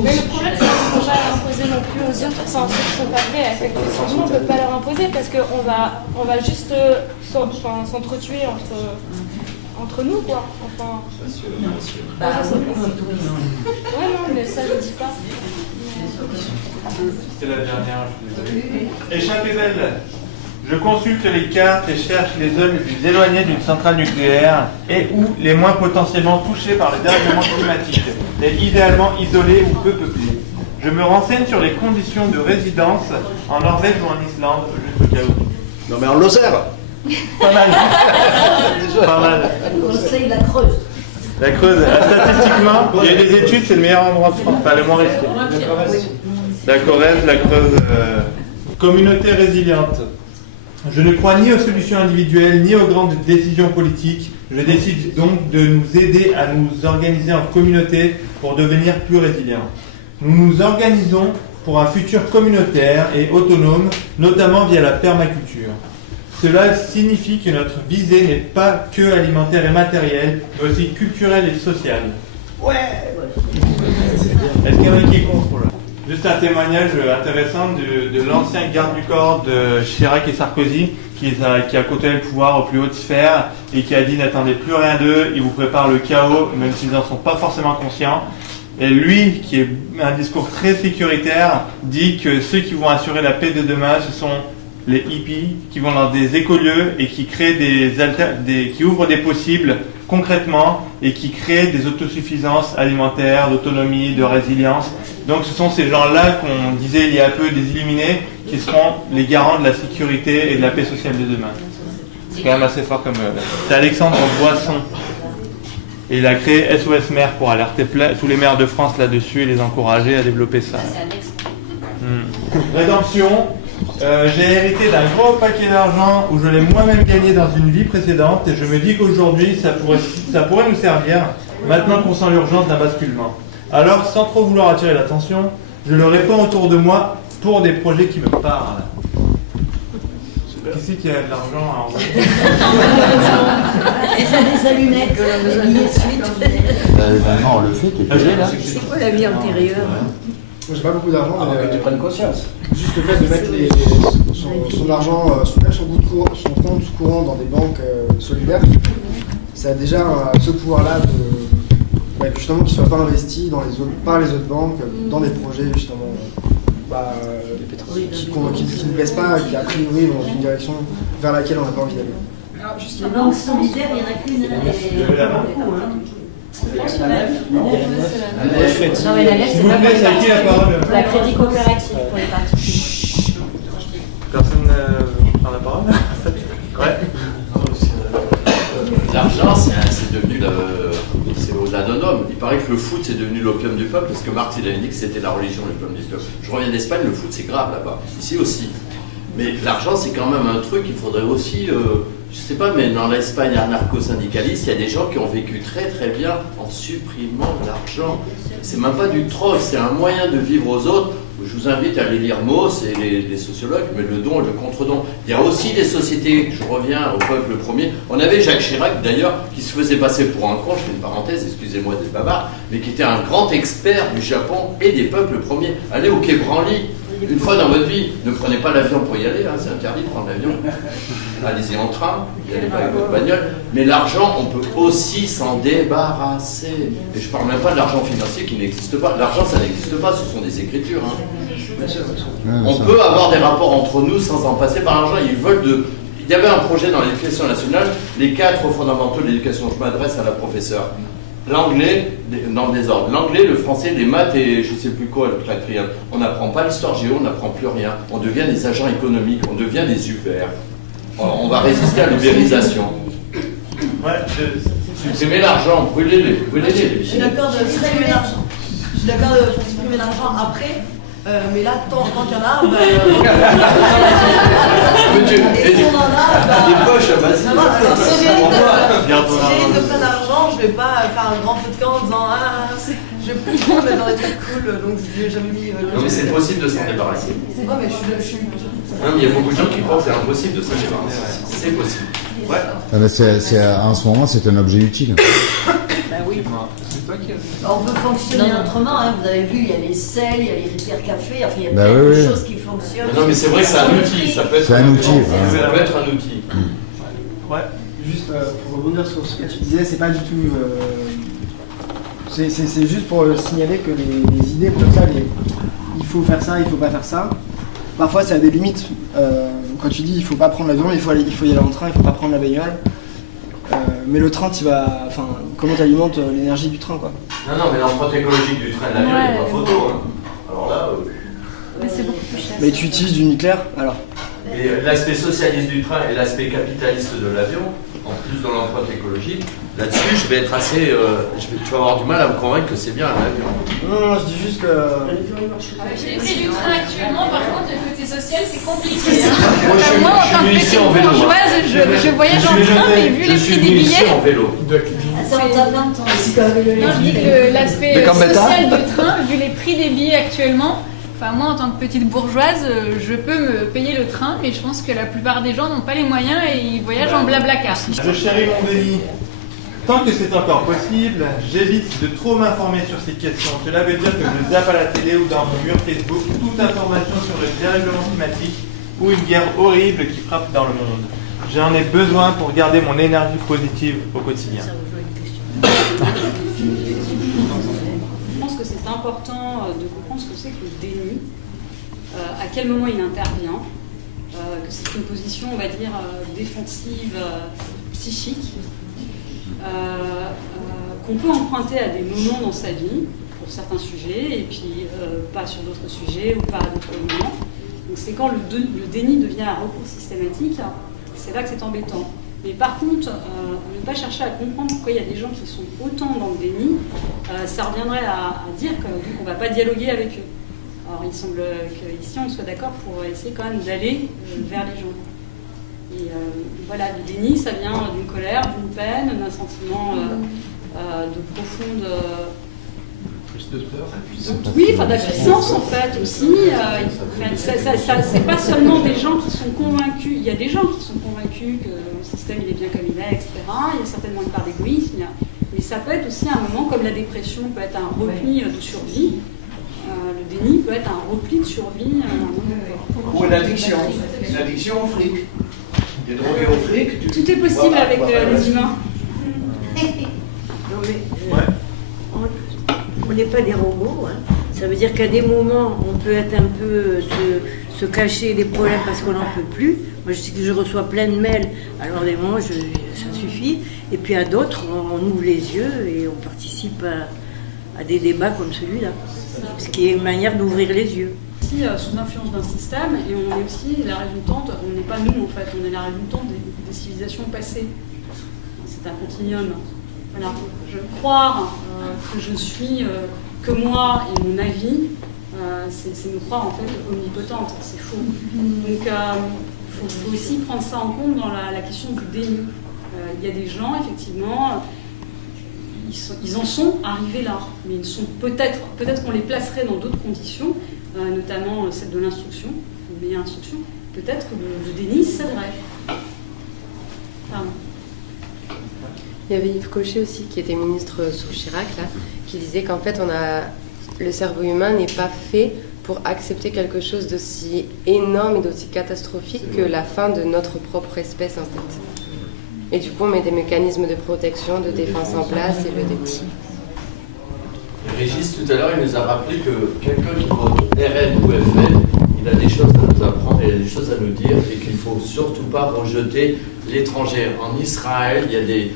Mais le problème, c'est qu'on ne peut pas imposer non plus aux autres sans ceux qui sont pas prêts. Effectivement, on ne peut pas leur imposer parce qu'on va juste s'entretuer entre nous, quoi. Enfin... Ouais, non, mais ça, je ne dis pas. C'était la dernière, je suis désolé. Échappée belle. Je consulte les cartes et cherche les zones les plus éloignées d'une centrale nucléaire et ou les moins potentiellement touchées par le dérèglement climatique, et idéalement isolées ou peu peuplées. Je me renseigne sur les conditions de résidence en Norvège ou en Islande, juste au cas où. Non mais en Lozère. Pas mal. Pas mal. Conseil la Creuse. La Creuse, statistiquement, il y a des études, c'est le meilleur endroit de France, pas le moins risqué. La Corrèze, la Creuse. Communauté résiliente. Je ne crois ni aux solutions individuelles, ni aux grandes décisions politiques. Je décide donc de nous aider à nous organiser en communauté pour devenir plus résilients. Nous nous organisons pour un futur communautaire et autonome, notamment via la permaculture. Cela signifie que notre visée n'est pas que alimentaire et matérielle, mais aussi culturelle et sociale. Ouais. Est-ce qu'il y en a qui est contre là? Juste un témoignage intéressant de l'ancien garde du corps de Chirac et Sarkozy qui a côtoyé le pouvoir aux plus hautes sphères et qui a dit n'attendez plus rien d'eux, ils vous préparent le chaos même s'ils n'en sont pas forcément conscients. Et lui, qui est un discours très sécuritaire, dit que ceux qui vont assurer la paix de demain, ce sont les hippies qui vont dans des écolieux et qui créent qui ouvrent des possibles concrètement et qui créent des autosuffisances alimentaires, d'autonomie, de résilience. Donc ce sont ces gens-là qu'on disait il y a peu des illuminés qui seront les garants de la sécurité et de la paix sociale de demain. C'est quand même assez fort comme... C'est Alexandre Boisson. Et il a créé SOS Maire pour alerter tous les maires de France là-dessus et les encourager à développer ça. Rédemption. J'ai hérité d'un gros paquet d'argent où je l'ai moi-même gagné dans une vie précédente et je me dis qu'aujourd'hui ça pourrait nous servir maintenant qu'on sent l'urgence d'un basculement. Alors sans trop vouloir attirer l'attention, je le répands autour de moi pour des projets qui me parlent. Qui c'est qui a de l'argent à envoyer? Et ça des allumettes, Non, on le fait, t'es payé là. C'est quoi la vie antérieure? Moi, j'ai pas beaucoup d'argent, que tu prennes conscience. Juste le fait de mettre son argent, même son compte courant dans des banques solidaires, ça a déjà ce pouvoir-là de justement qu'il ne soit pas investi par les autres banques dans des projets justement qui ne plaisent pas, qui a priori vont dans une direction vers laquelle on n'a pas envie d'aller. Les banques solidaires, il y en a qu'une. Non mais la lettre, S'il vous plaît, c'est à qui la parole? La crédit coopérative pour les particuliers. Personne ne prend la parole? Ouais. L'argent, c'est devenu c'est au-delà d'un homme. Il paraît que le foot, c'est devenu l'opium du peuple, parce que Marx, il avait dit que c'était la religion, l'opium du peuple. Je reviens d'Espagne, le foot, c'est grave là-bas. Ici aussi. Mais l'argent, c'est quand même un truc, il faudrait aussi, je sais pas, mais dans l'Espagne anarcho-syndicaliste, il y a des gens qui ont vécu très très bien en supprimant l'argent. C'est même pas du troll, c'est un moyen de vivre aux autres. Je vous invite à aller lire Mauss et les sociologues, mais le don et le contre-don. Il y a aussi des sociétés, je reviens au peuple premier. On avait Jacques Chirac d'ailleurs, qui se faisait passer pour un con, je fais une parenthèse, excusez-moi d'être bavard, mais qui était un grand expert du Japon et des peuples premiers. Allez au Quai Branly. Une fois dans votre vie, ne prenez pas l'avion pour y aller, hein, c'est interdit de prendre l'avion. Allez-y en train, n'y allez pas avec votre bagnole. Mais l'argent, on peut aussi s'en débarrasser. Et je parle même pas de l'argent financier qui n'existe pas. L'argent, ça n'existe pas, ce sont des écritures. Hein. On peut avoir des rapports entre nous sans en passer par l'argent. Il y avait un projet dans l'éducation nationale, les 4 fondamentaux de l'éducation. Je m'adresse à la professeure. L'anglais, dans le désordre. L'anglais, le français, les maths et je ne sais plus quoi, le quatrième. On n'apprend pas l'histoire géo, on n'apprend plus rien. On devient des agents économiques, on devient des Uber. On va résister à l'ubérisation. Supprimez l'argent, brûlez-les. Je suis d'accord de supprimer l'argent. Je suis d'accord de supprimer l'argent après. Mais là, tant qu'il y en a, et si on en a, des poches, vas-y. Si j'hérite de plein d'argent, je vais pas faire un grand feu de camp en disant je vais plus mettre dans des trucs cool, donc j'ai jamais mis. Non, mais c'est possible de s'en débarrasser. Non, mais je suis. Non, mais il y a beaucoup de gens qui croient que c'est impossible de s'en débarrasser. C'est possible. Ouais. En ce moment, c'est un objet utile. Bah oui. On peut fonctionner autrement, hein. Vous avez vu, il y a les selles, il y a les rivières café, enfin il y a plein de choses qui fonctionnent. Non mais c'est vrai que c'est un outil, ça peut être un outil. Ça peut être un outil. Ouais. Juste pour rebondir sur ce que tu disais, c'est pas du tout... C'est juste pour signaler que les idées comme ça, il faut faire ça, il faut pas faire ça, parfois ça a des limites. Quand tu dis il faut pas prendre l'avion, il faut y aller en train, il faut pas prendre la bagnole. Mais le train, comment tu alimentes l'énergie du train, quoi. Non, mais l'empreinte écologique du train et de l'avion, il n'y a pas photo. Hein. Alors là... Mais c'est beaucoup plus cher. Mais tu utilises du nucléaire, alors? Et l'aspect socialiste du train et l'aspect capitaliste de l'avion, en plus de l'empreinte écologique, là-dessus, je vais être assez... tu vas avoir du mal à me convaincre que c'est bien un avion. Non, je dis juste que... J'ai pris du train actuellement, par contre, le côté social, c'est compliqué. Hein. Moi, en tant que petite bourgeoise, je voyage en train, mais vu les prix des billets... en vélo. Non, je dis que l'aspect social du train, vu les prix des billets actuellement... Enfin, moi, en tant que petite bourgeoise, je peux me payer le train, mais je pense que la plupart des gens n'ont pas les moyens et ils voyagent en blablacar. Je chéris mon Denis. Tant que c'est encore possible, j'évite de trop m'informer sur ces questions. Cela veut dire que je zappe à la télé ou dans mon mur Facebook toute information sur le dérèglement climatique ou une guerre horrible qui frappe dans le monde. J'en ai besoin pour garder mon énergie positive au quotidien. Je pense que c'est important de comprendre ce que c'est que le déni, à quel moment il intervient, que c'est une position, on va dire, défensive, psychique, qu'on peut emprunter à des moments dans sa vie, pour certains sujets, et puis pas sur d'autres sujets ou pas à d'autres moments. Donc c'est quand le déni devient un recours systématique, c'est là que c'est embêtant. Mais par contre, ne pas chercher à comprendre pourquoi il y a des gens qui sont autant dans le déni, ça reviendrait à dire qu'on ne va pas dialoguer avec eux. Alors il semble qu'ici on soit d'accord pour essayer quand même d'aller vers les gens. Et voilà, le déni, ça vient d'une colère, d'une peine, d'un sentiment de profonde... Plus de peur. Oui, enfin d'impuissance en fait aussi. C'est pas seulement des gens qui sont convaincus, il y a des gens qui sont convaincus que le système il est bien comme il est, etc. Il y a certainement une part d'égoïsme, mais ça peut être aussi un moment comme la dépression peut être un repli de survie. Le déni peut être un repli de survie. Ou l'addiction. L'addiction au fric. T'es drogué au fric. Tout est possible avec les humains. Non mais, on n'est pas des robots. Hein. Ça veut dire qu'à des moments, on peut être un peu se cacher des problèmes parce qu'on n'en peut plus. Moi, je sais que je reçois plein de mails. Alors, des moments, ça suffit. Et puis à d'autres, on ouvre les yeux et on participe à des débats comme celui-là. Ce qui est une manière d'ouvrir les yeux. Aussi sous l'influence d'un système, et on est aussi la résultante, on n'est pas nous en fait, on est la résultante des civilisations passées. C'est un continuum. Voilà. Je croire que je suis que moi et mon avis, c'est me croire en fait omnipotente, c'est faux. Donc il faut aussi prendre ça en compte dans la question du déni. Il y a des gens, effectivement, ils en sont arrivés là, mais ils sont peut-être qu'on les placerait dans d'autres conditions, notamment celle de l'instruction, une meilleure instruction, peut-être que le déni s'aiderait. Pardon. Il y avait Yves Cochet aussi, qui était ministre sous Chirac, là, qui disait qu'en fait, le cerveau humain n'est pas fait pour accepter quelque chose d'aussi énorme et d'aussi catastrophique que la fin de notre propre espèce, en fait. Et du coup, on met des mécanismes de protection, de défense en place et le déni. Régis, tout à l'heure, il nous a rappelé que quelqu'un qui vote RN ou FN, il a des choses à nous apprendre, il a des choses à nous dire et qu'il ne faut surtout pas rejeter l'étranger. En Israël, il y a des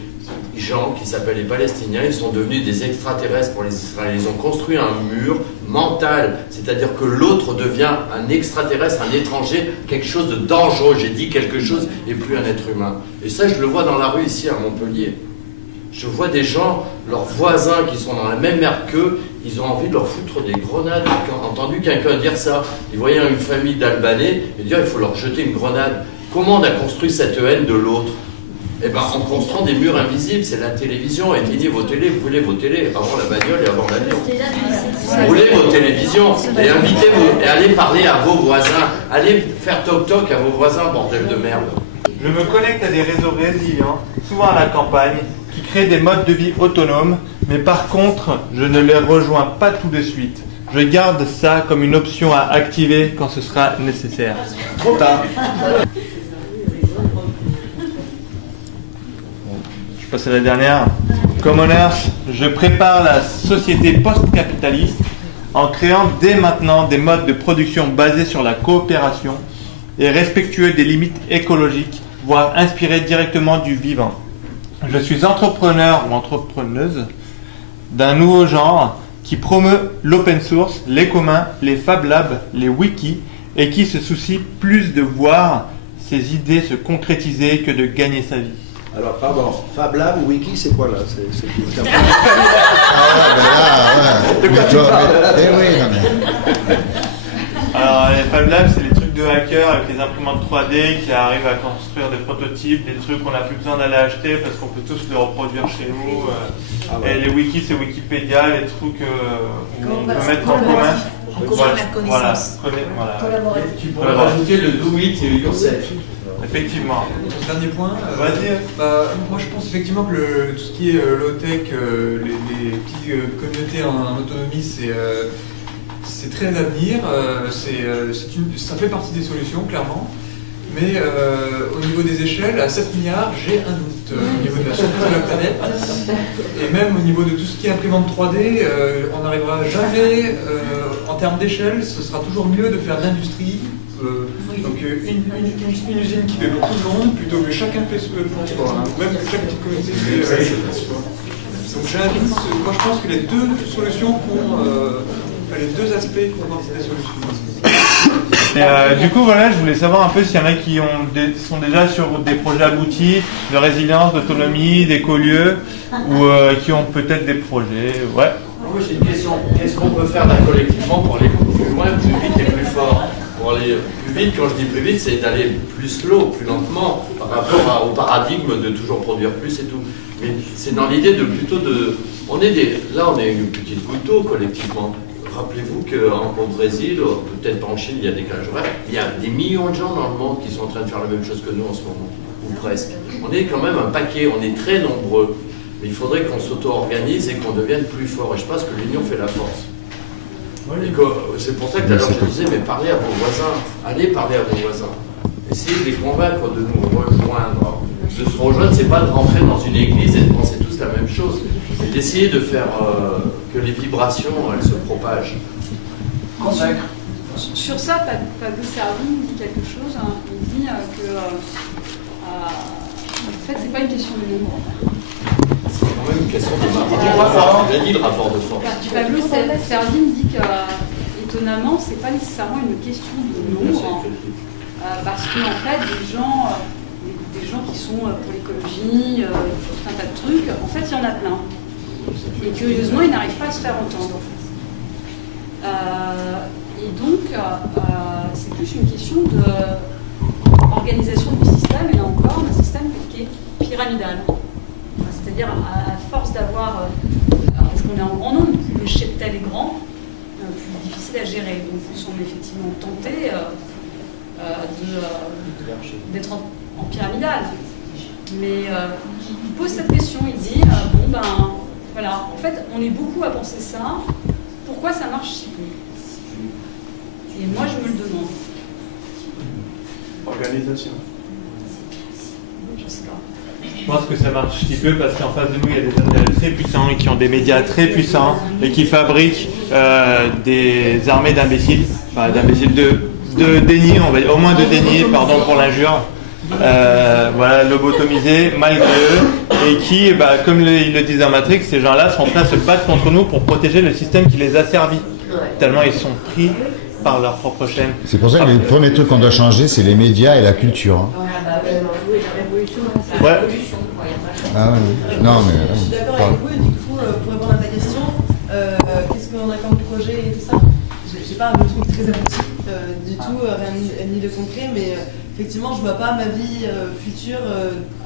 gens qui s'appellent les Palestiniens, ils sont devenus des extraterrestres pour les Israéliens. Ils ont construit un mur mental, c'est-à-dire que l'autre devient un extraterrestre, un étranger, quelque chose de dangereux. J'ai dit quelque chose et plus un être humain. Et ça, je le vois dans la rue ici à Montpellier. Je vois des gens, leurs voisins qui sont dans la même merde qu'eux, ils ont envie de leur foutre des grenades. Ils ont entendu quelqu'un dire ça. Ils voyaient une famille d'Albanais et dire il faut leur jeter une grenade. Comment on a construit cette haine de l'autre? Eh ben, en construisant des murs invisibles, c'est la télévision. Éteignez vos télés, brûlez vos télés avant la bagnole et avant l'avion. Brûlez vos télévisions et invitez-vous et allez parler à vos voisins. Allez faire toc-toc à vos voisins, bordel de merde. Je me connecte à des réseaux résilients, souvent à la campagne, qui créent des modes de vie autonomes, mais par contre, je ne les rejoins pas tout de suite. Je garde ça comme une option à activer quand ce sera nécessaire. Trop tard. Je passe à la dernière. Commoners, je prépare la société post-capitaliste en créant dès maintenant des modes de production basés sur la coopération et respectueux des limites écologiques, voire inspirés directement du vivant. Je suis entrepreneur ou entrepreneuse d'un nouveau genre qui promeut l'open source, les communs, les Fab Labs, les wikis et qui se soucie plus de voir ses idées se concrétiser que de gagner sa vie. Alors, pardon, Fab Lab ou Wiki, c'est quoi là? C'est De quoi tu parles? Eh oui, non mais... Alors, les Fab Labs, c'est les trucs de hackers avec les imprimantes 3D qui arrivent à construire des prototypes, des trucs qu'on n'a plus besoin d'aller acheter parce qu'on peut tous les reproduire chez nous. Et les wikis, c'est Wikipédia, les trucs où on peut mettre en commun. commun la connaissance. Voilà. Tu pourrais rajouter le do it et yourself. Effectivement. Dernier point. Moi, je pense effectivement que tout ce qui est low-tech, les petites communautés en autonomie, c'est très à venir. Ça fait partie des solutions, clairement. Mais au niveau des échelles, à 7 milliards, j'ai un doute au niveau de la surface de la planète. Et même au niveau de tout ce qui est imprimante 3D, on n'arrivera jamais, en termes d'échelle, ce sera toujours mieux de faire de l'industrie. Donc une usine qui fait pour tout le monde, plutôt que chacun fait pour soi, hein. Même que chaque petite communauté fait pour soi. Donc j'ai un doute, moi je pense que les deux solutions les deux aspects font partie des solutions. Et du coup, voilà, je voulais savoir un peu s'il y en a qui sont déjà sur des projets aboutis de résilience, d'autonomie, d'écolieux, ou qui ont peut-être des projets. Ouais. Moi j'ai une question. Qu'est-ce qu'on peut faire là collectivement pour aller plus loin, plus vite et plus fort? Pour aller plus vite, quand je dis plus vite, c'est d'aller plus slow, plus lentement, par rapport au paradigme de toujours produire plus et tout. Mais c'est dans l'idée de plutôt de... Là, on est une petite goutte d'eau collectivement. Rappelez-vous qu'au Brésil, peut-être pas en Chine, il y a des décalage horaire, il y a des millions de gens dans le monde qui sont en train de faire la même chose que nous en ce moment, ou presque. On est quand même un paquet, on est très nombreux. Mais il faudrait qu'on s'auto-organise et qu'on devienne plus fort. Et je pense que l'union fait la force. C'est pour ça que tout à l'heure je disais, mais parlez à vos voisins, allez parler à vos voisins. Essayez de les convaincre de nous rejoindre. De se rejoindre, c'est pas de rentrer dans une église et de penser tous la même chose. C'est d'essayer de faire que les vibrations, elles se propagent. Sur ça, Pablo Servigne dit quelque chose. Hein. Il dit que en fait, c'est pas une question de nombre. C'est quand même une question de rapport. Il a dit le rapport de force. Pablo Servigne dit que, étonnamment, c'est pas nécessairement une question de nombre. Parce qu'en fait, des gens qui sont pour l'écologie, tout un tas de trucs, en fait, il y en a plein. Et curieusement, ils n'arrivent pas à se faire entendre. Et donc, c'est plus une question d'organisation du système, et là encore, un système qui est pyramidal. C'est-à-dire, à force d'avoir, parce qu'on est en grand nombre, plus le cheptel est grand, plus difficile à gérer. Donc, nous sommes effectivement tentés d'être en pyramidal. Mais il pose cette question, il dit, voilà, en fait, on est beaucoup à penser ça, pourquoi ça marche si peu? Et moi, je me le demande. Organisation. Je sais pas. Je pense que ça marche si peu parce qu'en face de nous, il y a des intérêts très puissants et qui ont des médias très puissants et qui fabriquent des armées d'imbéciles, enfin d'imbéciles de déni, on va dire, au moins de déni, pardon pour l'injure. Voilà, lobotomisés malgré eux, et qui, comme ils le disent dans Matrix, ces gens-là sont prêts à se battre contre nous pour protéger le système qui les a servis. Tellement ils sont pris par leur propre chaîne. C'est pour ça que les premiers trucs qu'on doit changer, c'est les médias et la culture. Hein. Ouais. Ah ouais. Non, mais. Je suis d'accord avec vous, et du coup, pour répondre à ta question, qu'est-ce qu'on a comme projet et tout ça? J'ai pas un truc très abouti du tout, rien ni de concret, mais effectivement, je vois pas ma vie future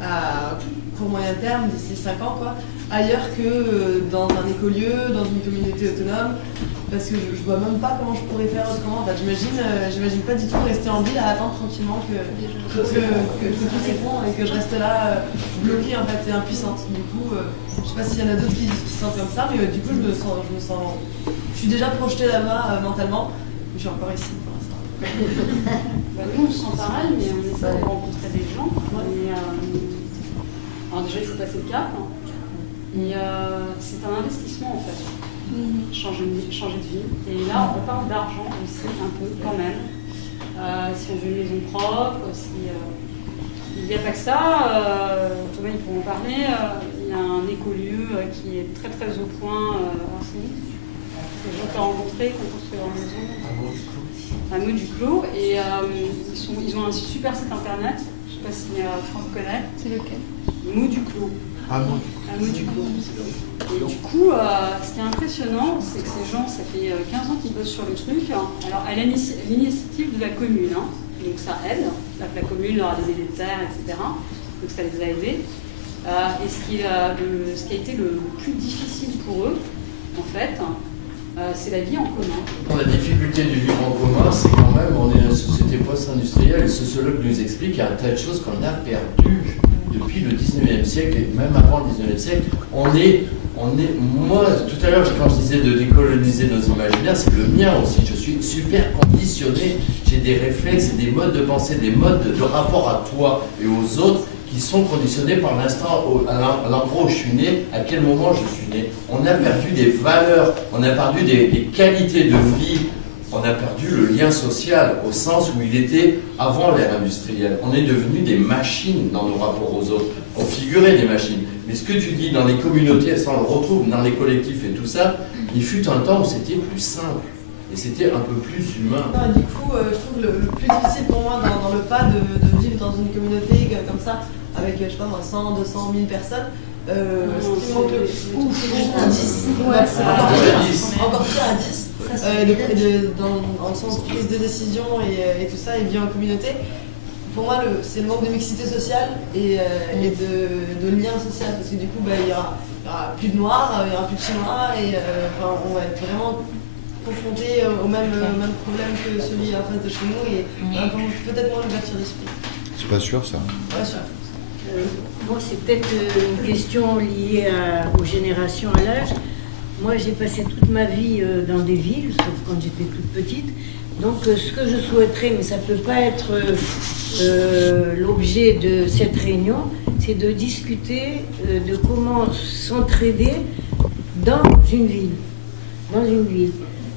à court moyen terme, d'ici 5 ans, quoi, ailleurs que dans un écolieu, dans une communauté autonome, parce que je vois même pas comment je pourrais faire autrement. En fait, j'imagine pas du tout rester en ville à attendre tranquillement que tout s'effondre et que je reste là bloquée en fait et impuissante. Du coup, je sais pas s'il y en a d'autres qui se sentent comme ça, mais du coup, je suis déjà projetée là-bas mentalement. Je suis encore ici pour l'instant. Nous, on se sent pareil, mais on essaie de rencontrer des gens. Alors déjà, il faut passer le cap. Et c'est un investissement en fait. Changer de vie. Et là, on parle d'argent aussi, un peu quand même. Si on veut une maison propre, il n'y a pas que ça. Thomas, il pourra en parler. Il y a un écolieu qui est très très au point renseigné. Les gens qu'on a rencontrés, qui ont construit leur maison. À Meaux du Clos. Et ils ont un super site internet. Je ne sais pas si Franck connaît. C'est lequel? Meaux du Clos. À Meaux du Clos. Et du coup, ce qui est impressionnant, c'est que ces gens, ça fait 15 ans qu'ils bossent sur le truc. Alors, à l'initiative de la commune, hein, donc ça aide. La commune leur a donné des terres, etc. Donc ça les a aidés. Et ce qui a été le plus difficile pour eux, en fait, c'est la vie en commun. La difficulté du vivre en commun, c'est quand même, on est une société post-industrielle, et le sociologue nous explique qu'il y a un tas de choses qu'on a perdues depuis le 19e siècle, et même avant le 19e siècle. Moi, tout à l'heure, quand je disais de décoloniser nos imaginaires, c'est le mien aussi. Je suis super conditionné, j'ai des réflexes et des modes de pensée, des modes de rapport à toi et aux autres qui sont conditionnés par l'instant, à l'endroit où je suis né, à quel moment je suis né. On a perdu des valeurs, on a perdu des qualités de vie, on a perdu le lien social au sens où il était avant l'ère industrielle. On est devenu des machines dans nos rapports aux autres, on figurait des machines. Mais ce que tu dis dans les communautés, ça on le retrouve dans les collectifs et tout ça, il fut un temps où c'était plus simple et c'était un peu plus humain. Du coup, je trouve le plus difficile pour moi dans le pas de vivre dans une communauté comme ça, avec, je sais pas moi, 100, 200, 1000 personnes. Ce qui manque le plus, à 10. Ouais, c'est encore pire à 10. Dans le sens de prise de décision et tout ça, et vie en communauté. Pour moi, c'est le manque de mixité sociale et de lien social, parce que du coup, il y aura plus de noirs, il y aura plus de chinois, et on va être vraiment confronté au même problème que celui en face de chez nous, et peut-être moins l'ouverture d'esprit. C'est pas sûr ça. Pas sûr. Moi, c'est peut-être une question liée aux générations, à l'âge. Moi, j'ai passé toute ma vie dans des villes, sauf quand j'étais toute petite. Donc, ce que je souhaiterais, mais ça ne peut pas être l'objet de cette réunion, c'est de discuter de comment s'entraider dans une ville.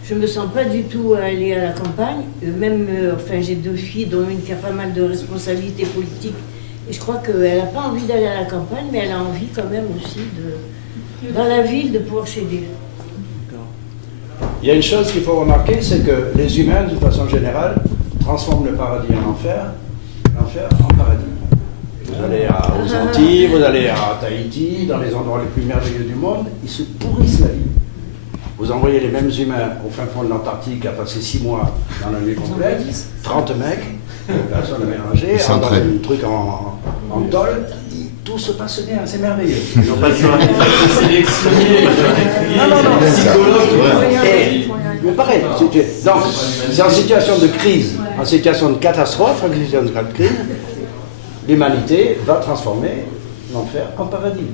Je ne me sens pas du tout à aller à la campagne. J'ai 2 filles, dont une qui a pas mal de responsabilités politiques. Et je crois qu'elle n'a pas envie d'aller à la campagne, mais elle a envie quand même aussi, dans la ville, de pouvoir s'aider. Il y a une chose qu'il faut remarquer, c'est que les humains, de façon générale, transforment le paradis en enfer, l'enfer en paradis. Vous allez aux Antilles, vous allez à Tahiti, dans les endroits les plus merveilleux du monde, ils se pourrissent la vie. Vous envoyez les mêmes humains au fin fond de l'Antarctique à passer 6 mois dans la nuit complète, 30 mecs, personne à mélanger, dans un truc en tôle, tout se passe bien, c'est merveilleux. Ils n'ont pas sélectionné. Mais pareil, donc c'est en situation de crise, en situation de catastrophe, en situation de crise, l'humanité va transformer l'enfer en paradis.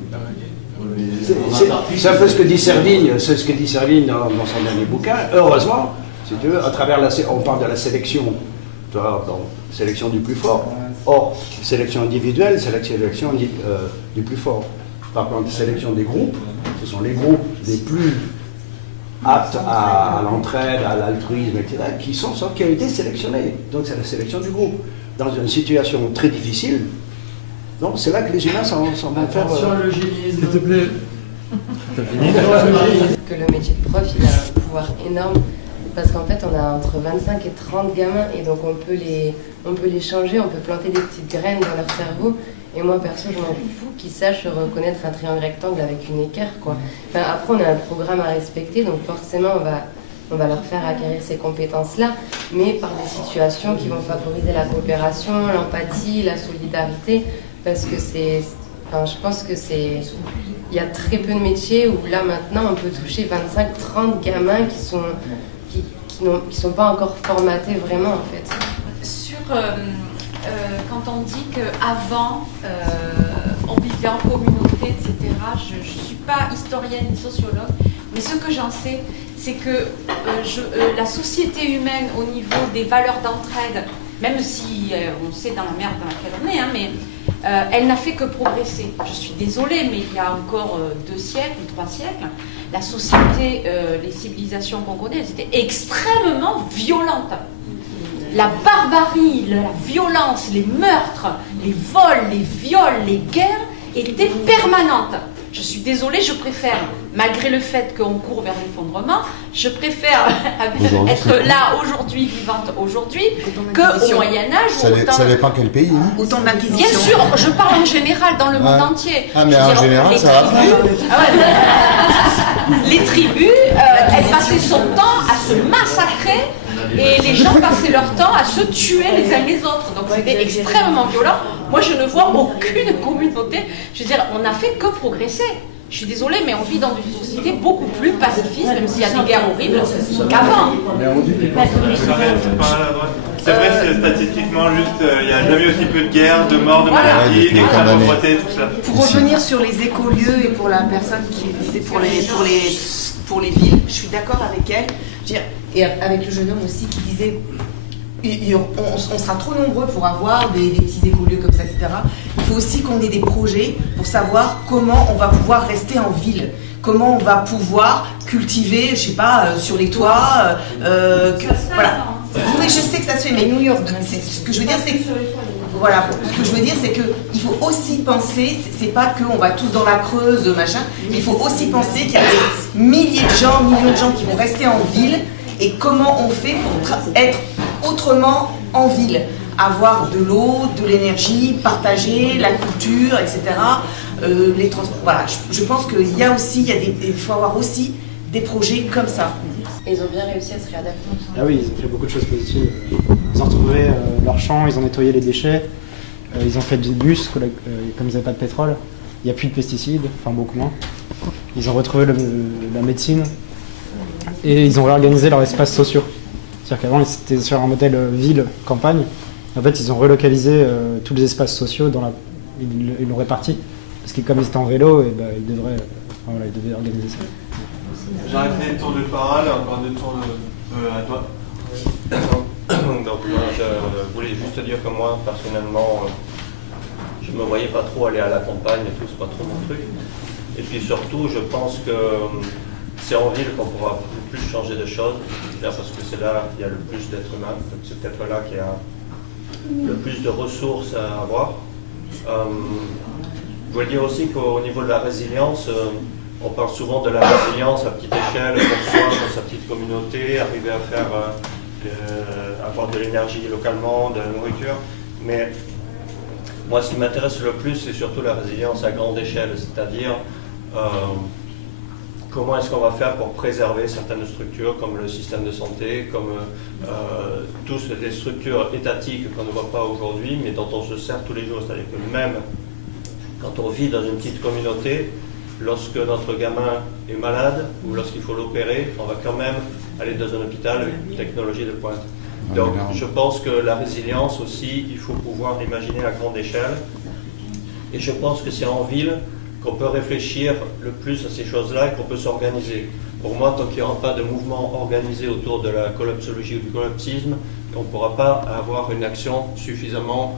C'est un peu ce que dit Servigne, dans son dernier bouquin. Heureusement, si tu veux, à travers on parle de la sélection, sélection du plus fort. Or, sélection individuelle, c'est la sélection du plus fort. Par contre, sélection des groupes, ce sont les groupes les plus aptes à l'entraide, à l'altruisme, etc., qui ont été sélectionnés. Donc c'est la sélection du groupe. Dans une situation très difficile, donc c'est là que les humains s'en vont faire... S'il te plaît. Que le métier de prof, il a un pouvoir énorme, parce qu'en fait, on a entre 25 et 30 gamins, et donc on peut les changer, on peut planter des petites graines dans leur cerveau. Et moi, perso, je m'en fous qu'ils sachent reconnaître un triangle rectangle avec une équerre, quoi. Enfin, après, on a un programme à respecter, donc forcément, on va leur faire acquérir ces compétences-là, mais par des situations qui vont favoriser la coopération, l'empathie, la solidarité, parce que je pense que il y a très peu de métiers où là, maintenant, on peut toucher 25-30 gamins qui sont pas encore formatés vraiment, en fait. Quand on dit qu'avant, on vivait en communauté, etc., je ne suis pas historienne ni sociologue, mais ce que j'en sais, c'est que la société humaine, au niveau des valeurs d'entraide, même si on sait dans la merde dans laquelle on est, mais elle n'a fait que progresser. Je suis désolée, mais il y a encore 2 siècles ou 3 siècles, la société, les civilisations qu'on connaît, elles étaient extrêmement violentes. La barbarie, la violence, les meurtres, les vols, les viols, les guerres étaient permanentes. Je suis désolée, je préfère, malgré le fait qu'on court vers l'effondrement, je préfère être là aujourd'hui, vivante aujourd'hui, qu'au Moyen-Âge. Ça dépend quel pays. Hein. Autant de l'Inquisition. Bien sûr, je parle en général, dans le monde entier. Ah, mais en général, ça va. Les tribus, elles passaient son temps à se massacrer. Et les gens passaient leur temps à se tuer les uns les autres. Donc c'était extrêmement violent. Moi, je ne vois aucune communauté. Je veux dire, on n'a fait que progresser. Je suis désolée, mais on vit dans une société beaucoup plus pacifiste, même s'il y a des guerres horribles, qu'avant. C'est vrai, c'est statistiquement juste, il n'y a jamais aussi peu de guerres, de morts, de maladies, d'extrême pauvreté, tout ça. Pour revenir sur les écolieux et pour la personne qui disait pour les villes, je suis d'accord avec elle. Je veux dire, et avec le jeune homme aussi qui disait on sera trop nombreux pour avoir des petits écolieux comme ça, etc. Il faut aussi qu'on ait des projets pour savoir comment on va pouvoir rester en ville. Comment on va pouvoir cultiver, je sais pas, sur les toits. Voilà. Oui, je sais que ça se fait, mais New York, ce que je veux dire, c'est que. Voilà, ce que je veux dire, c'est qu'il faut aussi penser, c'est pas qu'on va tous dans la Creuse, machin, mais il faut aussi penser qu'il y a des millions de gens qui vont rester en ville, et comment on fait pour être autrement en ville, avoir de l'eau, de l'énergie, partager la culture, etc. Les transports. Voilà, je pense qu'il y a aussi, il faut avoir aussi des projets comme ça. Et ils ont bien réussi à se réadapter. Ah oui, ils ont fait beaucoup de choses positives. Ils ont retrouvé leur champ, ils ont nettoyé les déchets, ils ont fait des bus, comme ils n'avaient pas de pétrole. Il n'y a plus de pesticides, enfin beaucoup moins. Ils ont retrouvé la médecine et ils ont réorganisé leurs espaces sociaux. C'est-à-dire qu'avant, ils étaient sur un modèle ville-campagne. En fait, ils ont relocalisé tous les espaces sociaux, ils l'ont réparti. Parce que comme ils étaient en vélo, et ils devaient organiser ça. J'arrête les tours de parole, encore 2 tours à toi. Donc moi, je voulais juste dire que moi, personnellement, je ne me voyais pas trop aller à la campagne et tout, c'est pas trop mon truc. Et puis surtout, je pense que c'est en ville qu'on pourra le plus changer de choses, parce que c'est là qu'il y a le plus d'êtres humains, c'est peut-être là qu'il y a le plus de ressources à avoir. Je voulais dire aussi qu'au niveau de la résilience, on parle souvent de la résilience à petite échelle, pour soi, dans sa petite communauté, arriver à faire avoir de l'énergie localement, de la nourriture. Mais moi, ce qui m'intéresse le plus, c'est surtout la résilience à grande échelle, c'est-à-dire comment est-ce qu'on va faire pour préserver certaines structures comme le système de santé, comme toutes les structures étatiques qu'on ne voit pas aujourd'hui, mais dont on se sert tous les jours. C'est-à-dire que même quand on vit dans une petite communauté, lorsque notre gamin est malade ou lorsqu'il faut l'opérer, on va quand même aller dans un hôpital avec une technologie de pointe. Donc je pense que la résilience aussi, il faut pouvoir l'imaginer à grande échelle. Et je pense que c'est en ville qu'on peut réfléchir le plus à ces choses-là et qu'on peut s'organiser. Pour moi, tant qu'il n'y aura pas de mouvement organisé autour de la collapsologie ou du collapsisme, on ne pourra pas avoir une action suffisamment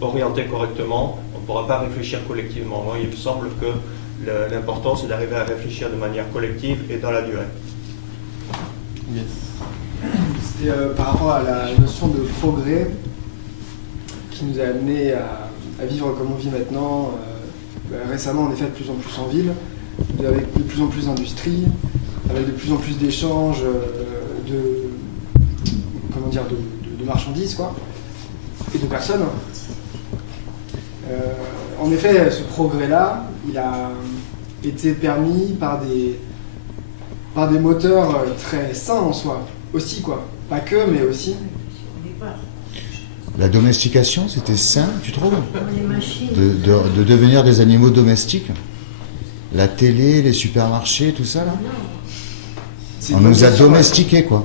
orientée correctement, on ne pourra pas réfléchir collectivement. Moi, il me semble que l'important, c'est d'arriver à réfléchir de manière collective et dans la durée. Yes. C'était par rapport à la notion de progrès qui nous a amené à vivre comme on vit maintenant. Récemment, on est fait de plus en plus en ville, avec de plus en plus d'industrie, avec de plus en plus d'échanges de marchandises, quoi, et de personnes. En effet, ce progrès-là, il a été permis par des moteurs très sains en soi, aussi, quoi. Pas que, mais aussi. La domestication, c'était sain, tu trouves, de devenir des animaux domestiques? La télé, les supermarchés, tout ça, là? On nous a domestiqués, quoi.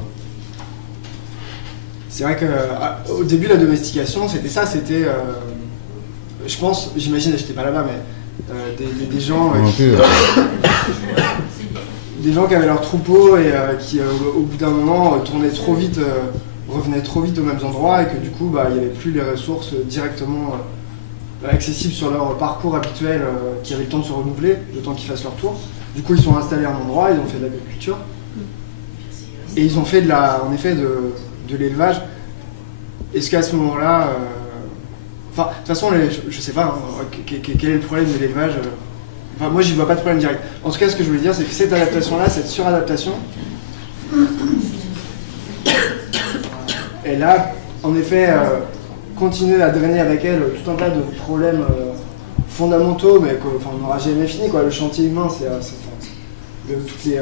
C'est vrai qu'au début, la domestication, c'était ça, c'était... je pense, j'imagine, j'étais pas là-bas, mais des gens... des gens qui avaient leur troupeau et qui, au bout d'un moment, tournaient trop vite... revenaient trop vite aux mêmes endroits et que du coup il n'y avait plus les ressources directement accessibles sur leur parcours habituel qui avaient le temps de se renouveler, le temps qu'ils fassent leur tour. Du coup ils sont installés à un endroit, ils ont fait de l'agriculture et ils ont fait en effet de l'élevage. Est-ce qu'à ce moment-là, de toute façon je sais pas quel est le problème de l'élevage, moi j'y vois pas de problème direct. En tout cas ce que je voulais dire c'est que cette adaptation-là, cette suradaptation, elle a, en effet, continué à drainer avec elle tout un tas de problèmes fondamentaux, mais qu'on n'aura jamais fini, quoi. Le chantier humain, toutes les,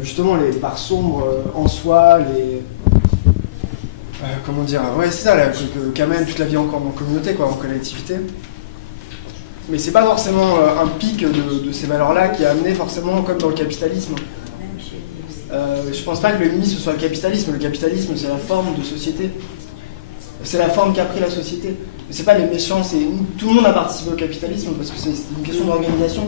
justement, les parts sombres en soi, les... comment dire... Ouais, c'est ça, qu'amène toute la vie en communauté, quoi, en collectivité. Mais c'est pas forcément un pic de ces valeurs-là qui a amené forcément comme dans le capitalisme. Je pense pas que le ce soit le capitalisme. Le capitalisme, c'est la forme de société. C'est la forme qu'a pris la société. C'est pas les méchants, tout le monde a participé au capitalisme parce que c'est une question d'organisation.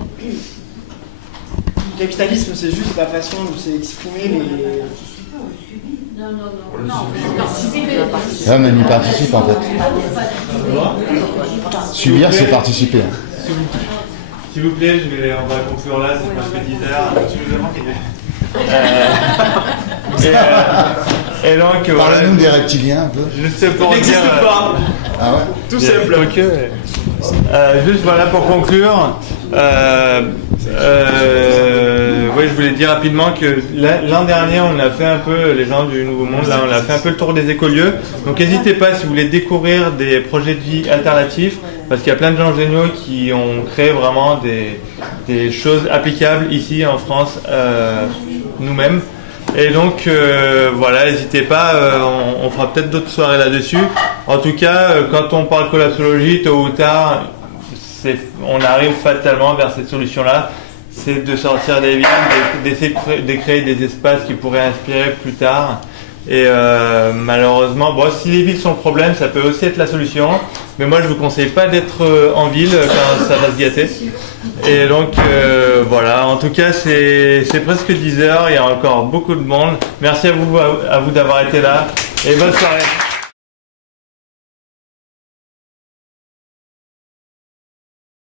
Le capitalisme, c'est juste la façon dont c'est exprimé les... Non. Ah, mais on y participe en fait. Subir, c'est participer. S'il vous plaît, on va conclure là, c'est presque 10 heures. Et donc, parlez-nous des reptiliens un peu. Juste pour dire. N'existe pas. Ah ouais. Tout simple. Juste voilà pour conclure. Oui, je voulais dire rapidement que l'an dernier, on a fait un peu, les gens du Nouveau Monde, là, on a fait un peu le tour des écolieux. Donc n'hésitez pas si vous voulez découvrir des projets de vie alternatifs, parce qu'il y a plein de gens géniaux qui ont créé vraiment des choses applicables ici en France nous-mêmes. Et donc voilà, n'hésitez pas, on fera peut-être d'autres soirées là-dessus. En tout cas, quand on parle collapsologie, tôt ou tard, on arrive fatalement vers cette solution-là. C'est de sortir des villes, d'essayer de créer des espaces qui pourraient inspirer plus tard. Et malheureusement, bon, si les villes sont le problème, ça peut aussi être la solution. Mais moi, je vous conseille pas d'être en ville quand ça va se gâter. Et donc, voilà. En tout cas, c'est presque 10 heures. Il y a encore beaucoup de monde. Merci à vous d'avoir été là. Et bonne soirée.